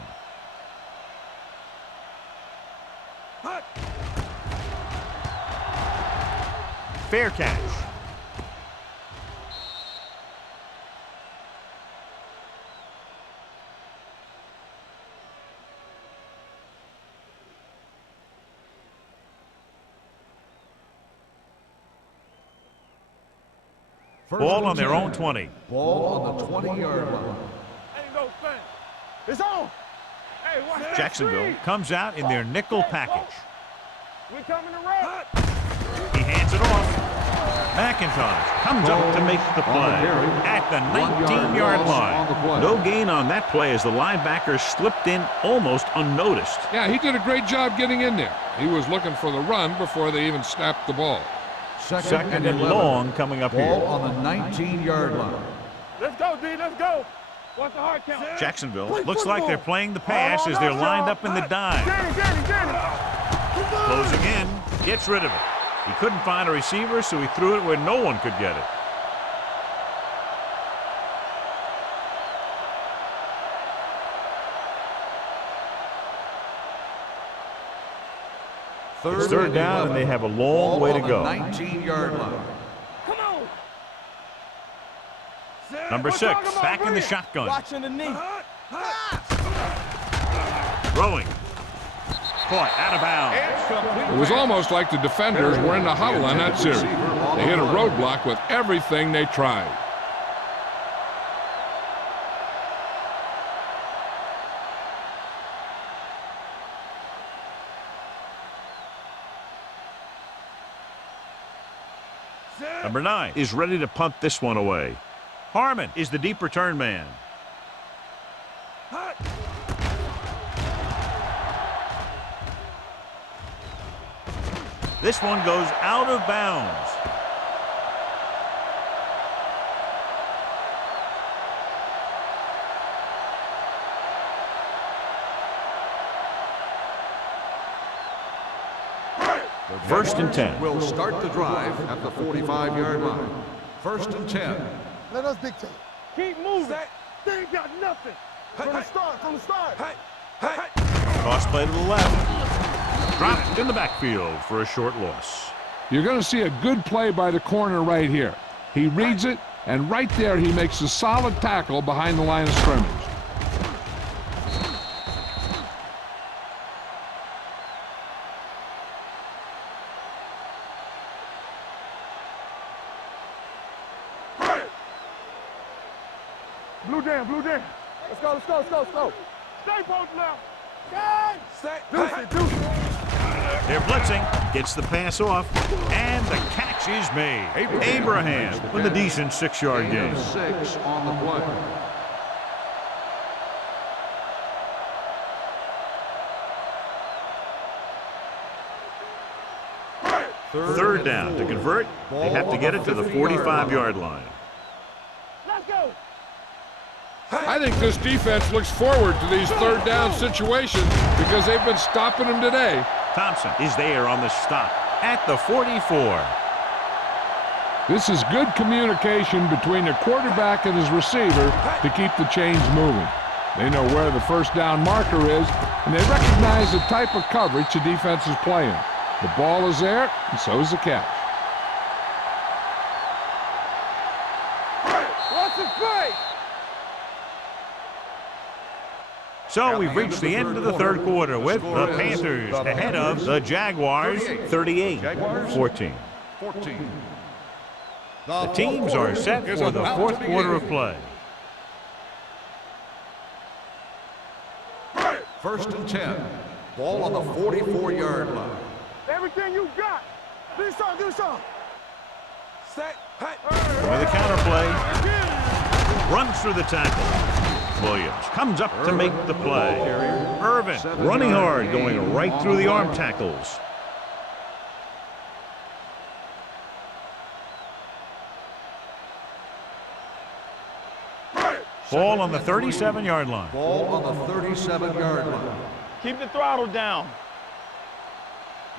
Fair catch. Ball on their own 20. Ball on the 20-yard line. Ain't no thing. It's on. Hey, watch that Jacksonville screen. comes out in their nickel package. We coming to run. He hands it off. McIntosh comes up to make the play at the 19-yard line. No gain on that play as the linebacker slipped in almost unnoticed. Yeah, he did a great job getting in there. He was looking for the run before they even snapped the ball. Second and long coming up Ball here. on the 19-yard line. Let's go, D. Let's go. Watch the hard count. Jacksonville looks like they're playing the pass as they're lined up in the dime. Danny. Closing in, gets rid of it. He couldn't find a receiver, so he threw it where no one could get it. It's third down, and they have a long way to go. 19-yard line. Come on. Number 6, back in the shotgun. Watching the knee. Throwing. Caught out of bounds. It was almost like the defenders were in the huddle on that series. They hit a roadblock with everything they tried. Number 9 is ready to punt this one away. Harmon is the deep return man. This one goes out of bounds. First and 10. Will start the drive at the 45-yard line. First and 10. Let us dictate. Keep moving. They ain't got nothing. From the start. Cross play to the left. Dropped in the backfield for a short loss. You're going to see a good play by the corner right here. He reads it, and right there he makes a solid tackle behind the line of scrimmage. Blue jam. Let's go. Stay both now. Deuce. They're blitzing. Gets the pass off. And the catch is made. Abraham with a decent 6-yard gain. 6 on the play. Third down. To convert, they have to get it to the 45-yard line. Let's go. I think this defense looks forward to these third down situations because they've been stopping them today. Thompson is there on the stop at the 44. This is good communication between the quarterback and his receiver to keep the chains moving. They know where the first down marker is, and they recognize the type of coverage the defense is playing. The ball is there, and so is the catch. What's the play? So we've reached the end of the third quarter with the Panthers ahead of the Jaguars 38-14. The teams are set for the fourth quarter of play. First and 10. Ball on the 44-yard line. Everything you got. Do something, do something. Set. Hey. With a counter play, runs through the tackle. Williams comes up to make the play. Irvin running hard, going right through the arm tackles. Ball on the 37-yard line. Ball on the 37-yard line. Keep the throttle down.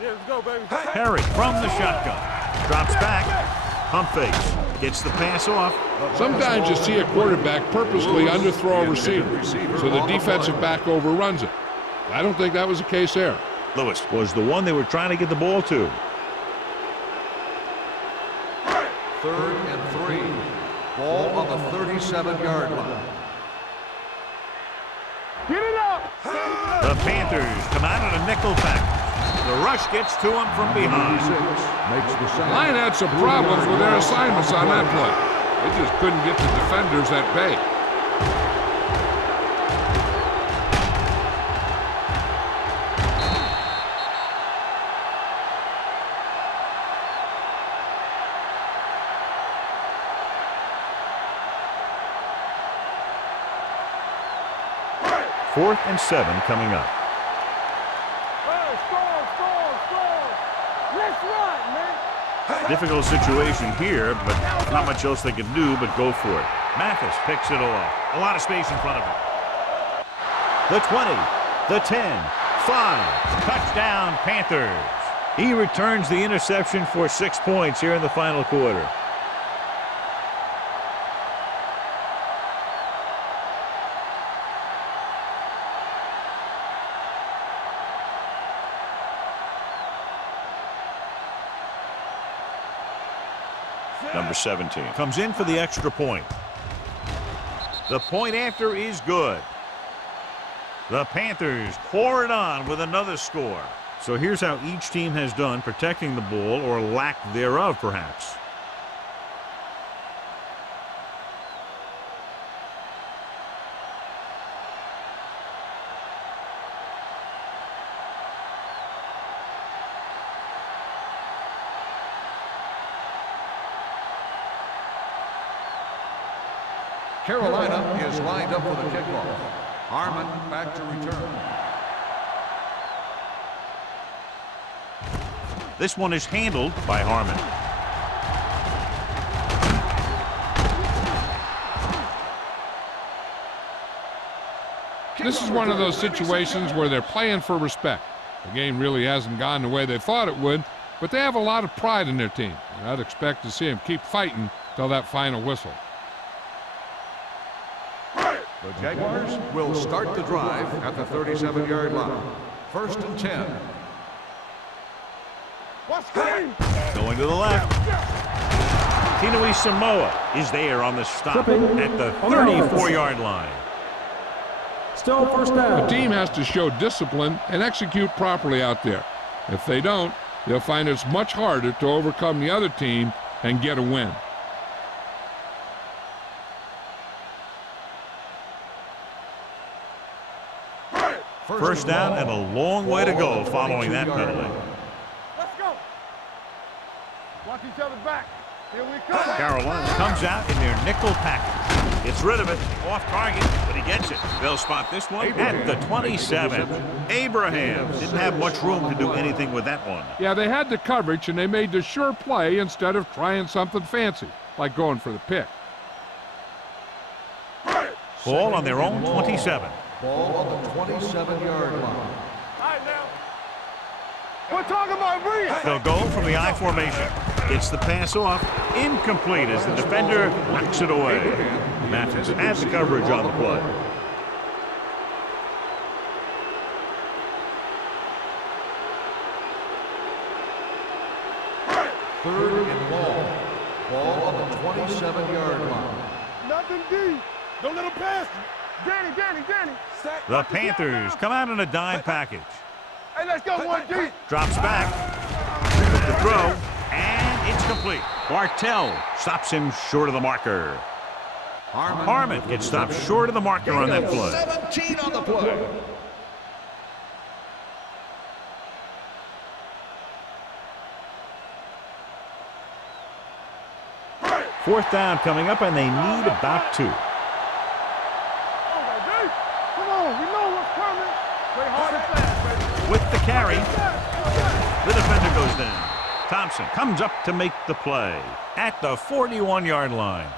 Yeah, let's go, baby. Harry from the shotgun. Drops back. Pump fakes. Gets the pass off. Sometimes you see a quarterback purposely underthrow a receiver, so the defensive back overruns it. I don't think that was the case there. Lewis was the one they were trying to get the ball to. Third and 3. Ball on the 37-yard line. Get it up. The Panthers come out in a nickel package. The rush gets to him from behind. Makes the sack. Line had some problems with their assignments on that play. They just couldn't get the defenders at bay. Fourth and 7 coming up. Hey, score. Let's run, man. Difficult situation here, but not much else they can do but go for it. Mathis picks it off. A lot of space in front of him. The 20, the 10, 5. Touchdown, Panthers. He returns the interception for 6 points here in the final quarter. Number 17 comes in for the extra point. The point after is good. The Panthers pour it on with another score. So here's how each team has done protecting the ball, or lack thereof, perhaps. Carolina is lined up for the kickoff. Harmon back to return. This one is handled by Harmon. This is one of those situations where they're playing for respect. The game really hasn't gone the way they thought it would, but they have a lot of pride in their team. And I'd expect to see them keep fighting till that final whistle. The Jaguars will start the drive at the 37-yard line. First and 10. Going to the left. Tinui Samoa is there on the stop at the 34-yard line. Still first down. The team has to show discipline and execute properly out there. If they don't, they'll find it's much harder to overcome the other team and get a win. First down and a long way to go following that penalty. Let's go. Watch each other back. Here we come. Carolina comes out in their nickel package. Gets rid of it. Off target, but he gets it. They'll spot this one at the 27. Abraham didn't have much room to do anything with that one. Yeah, they had the coverage, and they made the sure play instead of trying something fancy, like going for the pick. Ball on their own 27. Ball on the 27-yard line. All right, now. We're talking about breathe. They'll go from the I formation. Gets the pass off. Incomplete as the defender knocks it away. Mathis has the coverage on the play. Third and ball. Ball on the 27-yard line. Nothing deep. Don't let him pass you. Danny. The Panthers come out in a dime package. Hey, let's go one deep. Drops back. With the throw. And it's complete. Bartell stops him short of the marker. Harmon gets stopped short of the marker on that play. 17 on the play. Fourth down coming up, and they need about 2. Come on, we know what's coming. Play hard and fast, baby. With the carry, the defender goes down. Thompson comes up to make the play at the 41-yard line.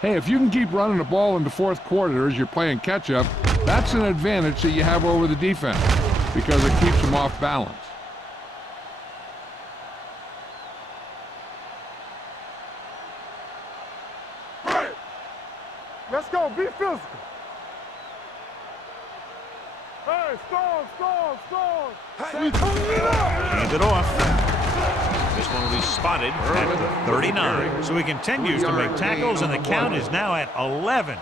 Hey, if you can keep running the ball in the fourth quarter as you're playing catch-up, that's an advantage that you have over the defense because it keeps them off balance. Let's go, be physical. Hey, storm. Hand it off. This one will be spotted at the 39. So he continues to make tackles, and the count is now at 11.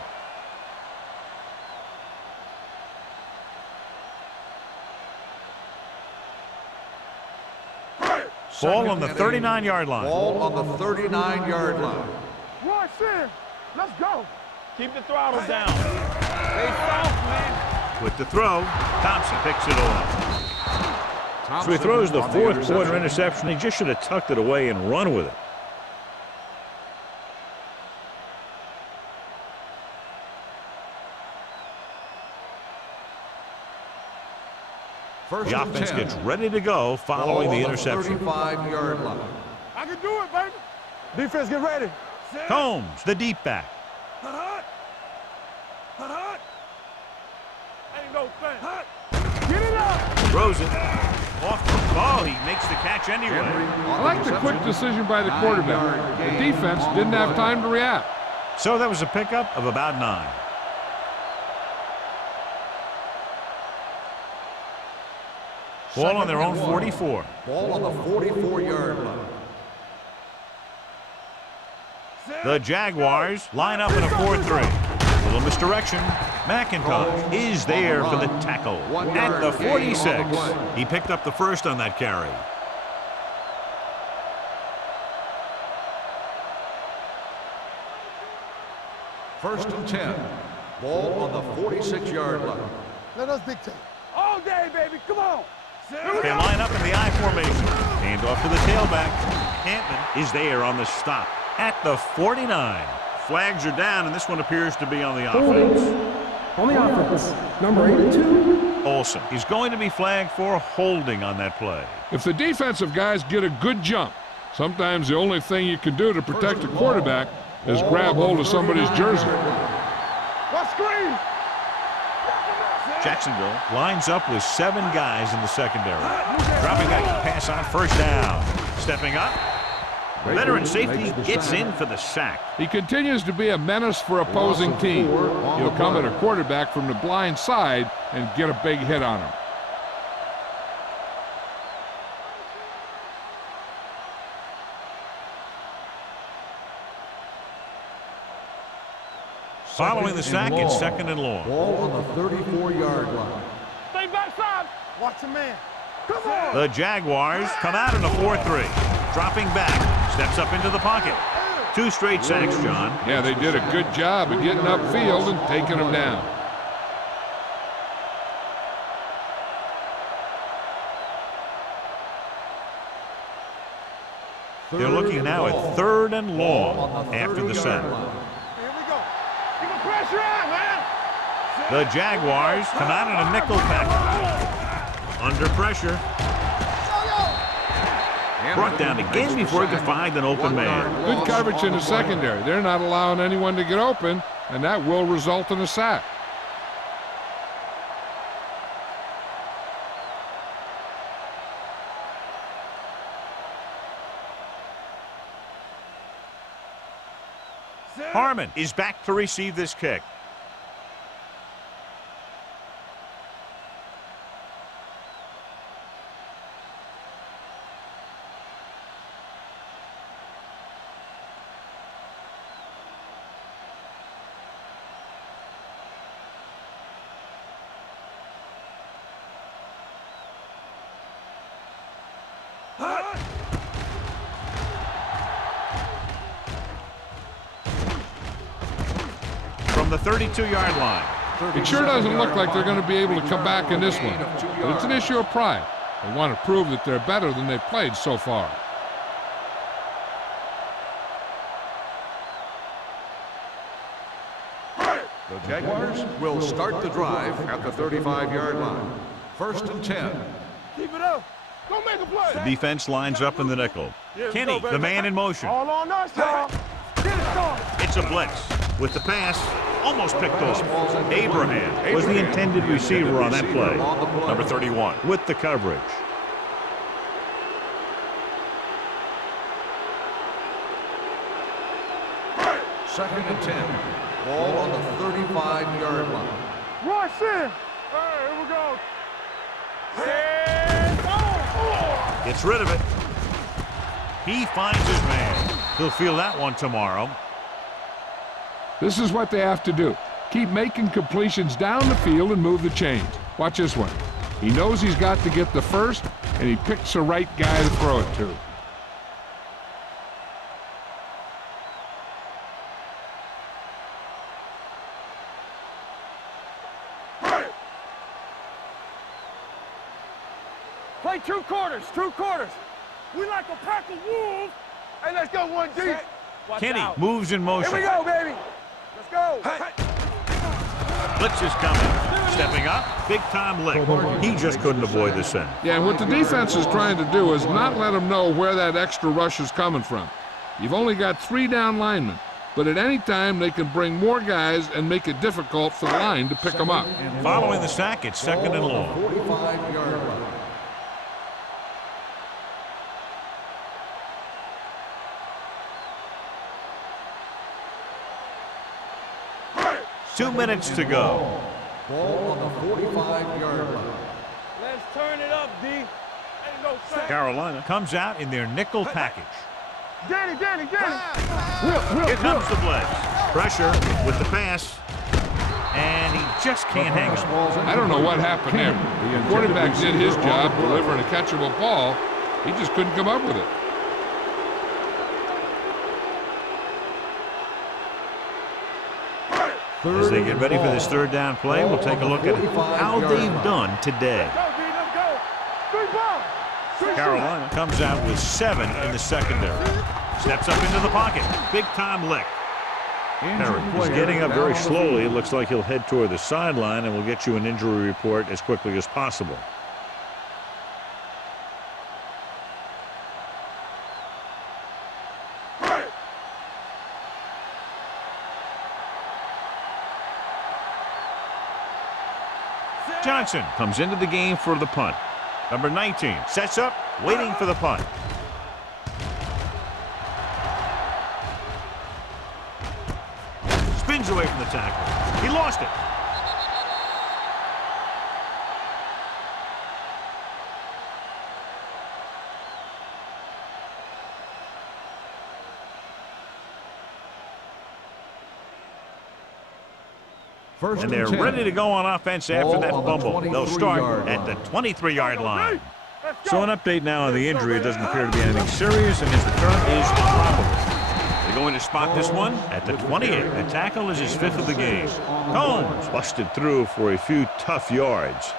Ball on the 39-yard line. Ball on the 39-yard line. Rush in. Let's go. Keep the throttle down. Stay soft, man. With the throw, Thompson picks it off. So he throws the fourth quarter interception. He just should have tucked it away and run with it. The offense gets ready to go following the interception. 35-yard line. I can do it, baby. Defense, get ready. Combs, the deep back. Ain't no thing. Get it up. Throws it. Off the ball. He makes the catch anyway. I like the quick decision by the quarterback. The defense didn't have time to react. So that was a pickup of about 9. Ball on their own 44. Ball on the 44-yard line. The Jaguars line up in a 4-3. Little misdirection. McIntosh is there for the tackle at the 46. He picked up the first on that carry. First and 10. Ball on the 46-yard line. Let us dictate. All day, baby. Come on. They line up in the I formation. Hand off to the tailback. Hampton is there on the stop at the 49. Flags are down, and this one appears to be on the offense. On the offense, number 82. Olsen. He's going to be flagged for holding on that play. If the defensive guys get a good jump, sometimes the only thing you can do to protect the quarterback is grab hold of somebody's jersey. What screen? Jacksonville lines up with 7 guys in the secondary. Dropping back to pass on first down. Stepping up. Veteran safety gets in for the sack. He continues to be a menace for opposing teams. He'll come at a quarterback from the blind side and get a big hit on him. Following the sack, it's second and long. Ball on the 34-yard line. Stay backside. Watch your man. Come on. The Jaguars come out in a 4-3. Dropping back, steps up into the pocket. 2 straight sacks, John. Yeah, they did a good job of getting upfield and taking him down. They're looking now at third and long after the sack. Here we go. Keep the pressure on, man. The Jaguars come out in a nickel package. Under pressure. Brought down again before he could find an open man. Good coverage in the secondary. They're not allowing anyone to get open, and that will result in a sack. Harmon is back to receive this kick. From the 32-yard line. It sure doesn't look like they're going to be able to come back in this one, but it's an issue of pride. They want to prove that they're better than they've played so far. The Jaguars will start the drive at the 35-yard line. 1st and 10. Keep it up. Don't make a play. The defense lines up in the nickel. Kenny, the man in motion. All on us, y'all. Get it started. It's a blitz. With the pass, almost picked off. Abraham was the intended receiver on that play. Number 31 with the coverage. Second and 10. Ball on the 35-yard line. Rush in. Hey, here we go. And oh. Gets rid of it. He finds his man. He'll feel that one tomorrow. This is what they have to do. Keep making completions down the field and move the chains. Watch this one. He knows he's got to get the first, and he picks the right guy to throw it to. Play 2 quarters, 2 quarters. We like a pack of wolves. Hey, let's go one deep. Kenny moves in motion. Here we go, baby. Let's go. Blitz is coming. Stepping up, big-time lick. He just couldn't avoid this end. Yeah, and what the defense is trying to do is not let them know where that extra rush is coming from. You've only got 3 down linemen, but at any time they can bring more guys and make it difficult for the line to pick them up. Following the sack, it's 2nd and long. 45-yard line. Two minutes to go. Ball on the 45-yard line. Let's turn it up, D. Ain't no sack. Carolina comes out in their nickel package. Danny. Here comes the blitz. Pressure with the pass. And he just can't hang it. I don't know what happened there. The quarterback did his job delivering a catchable ball. He just couldn't come up with it. As they get ready for this 3rd down play, we'll take a look at how they've done today. Let's go. 3 balls. Carolina comes out with 7 in the secondary. Steps up into the pocket. Big-time lick. Perry is getting up very slowly. It looks like he'll head toward the sideline, and we'll get you an injury report as quickly as possible. Johnson comes into the game for the punt. Number 19 sets up, waiting for the punt. Spins away from the tackle. He lost it. And they're ready to go on offense after that fumble. They'll start at the 23-yard line. So an update now on the injury. It doesn't appear to be anything serious, and his return is probable. They're going to spot this one at the 28. The tackle is his 5th of the game. Combs busted through for a few tough yards.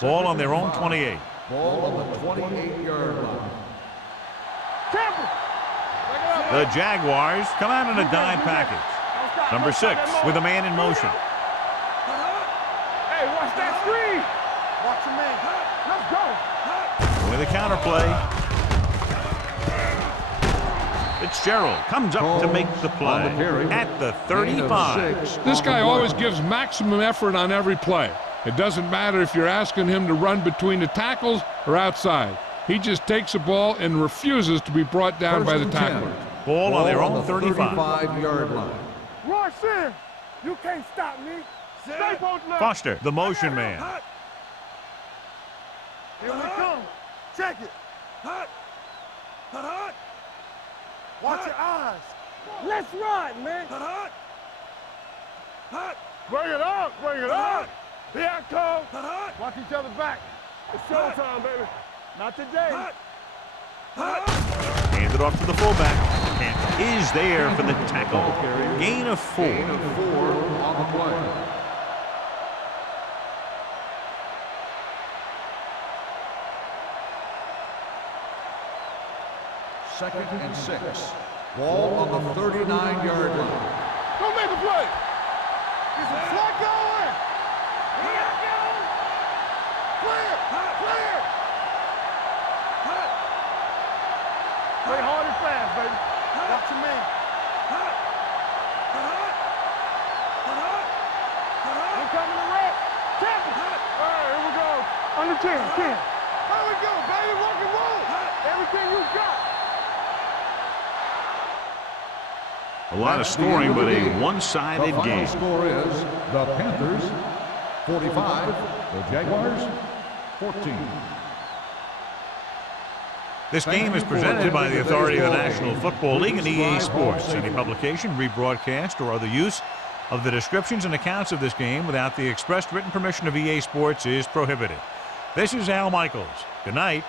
Ball on their own 28. Ball on the 28-yard line. The Jaguars come out in a dime package. Number 6 with a man in motion. Hey, watch that screen. Watch your man. Let's go. With a counter play. Fitzgerald comes up to make the play at the 35. This guy always gives maximum effort on every play. It doesn't matter if you're asking him to run between the tackles or outside. He just takes the ball and refuses to be brought down by the tackler. Ball on their own 35. 35-yard line. Rush in. You can't stop me. Stay both left. Foster, the motion man. Here we come. Check it. Watch your eyes. Let's ride, man. Bring it up. Bring it up. Here I come. Watch each other back. It's showtime, baby. Not today. Hand it off to the fullback. And is there for the tackle. Gain of 4. Gain of 4 on the play. Second and 6. Ball on the 39-yard line. Don't make a play. Get some flat going. Here I go. Clear. Clear. Play hard and fast, baby. Watch your man. We're coming to wreck. Check it. All right, here we go. Under 10. There we go, baby. Rock and roll. Everything you got. A lot of scoring, but a one-sided The game. final score is the Panthers 45, the Jaguars 14. This game is presented by the authority of the National Football League and EA Sports. Any publication, rebroadcast, or other use of the descriptions and accounts of this game without the expressed written permission of EA Sports is prohibited. This is Al Michaels. Good night.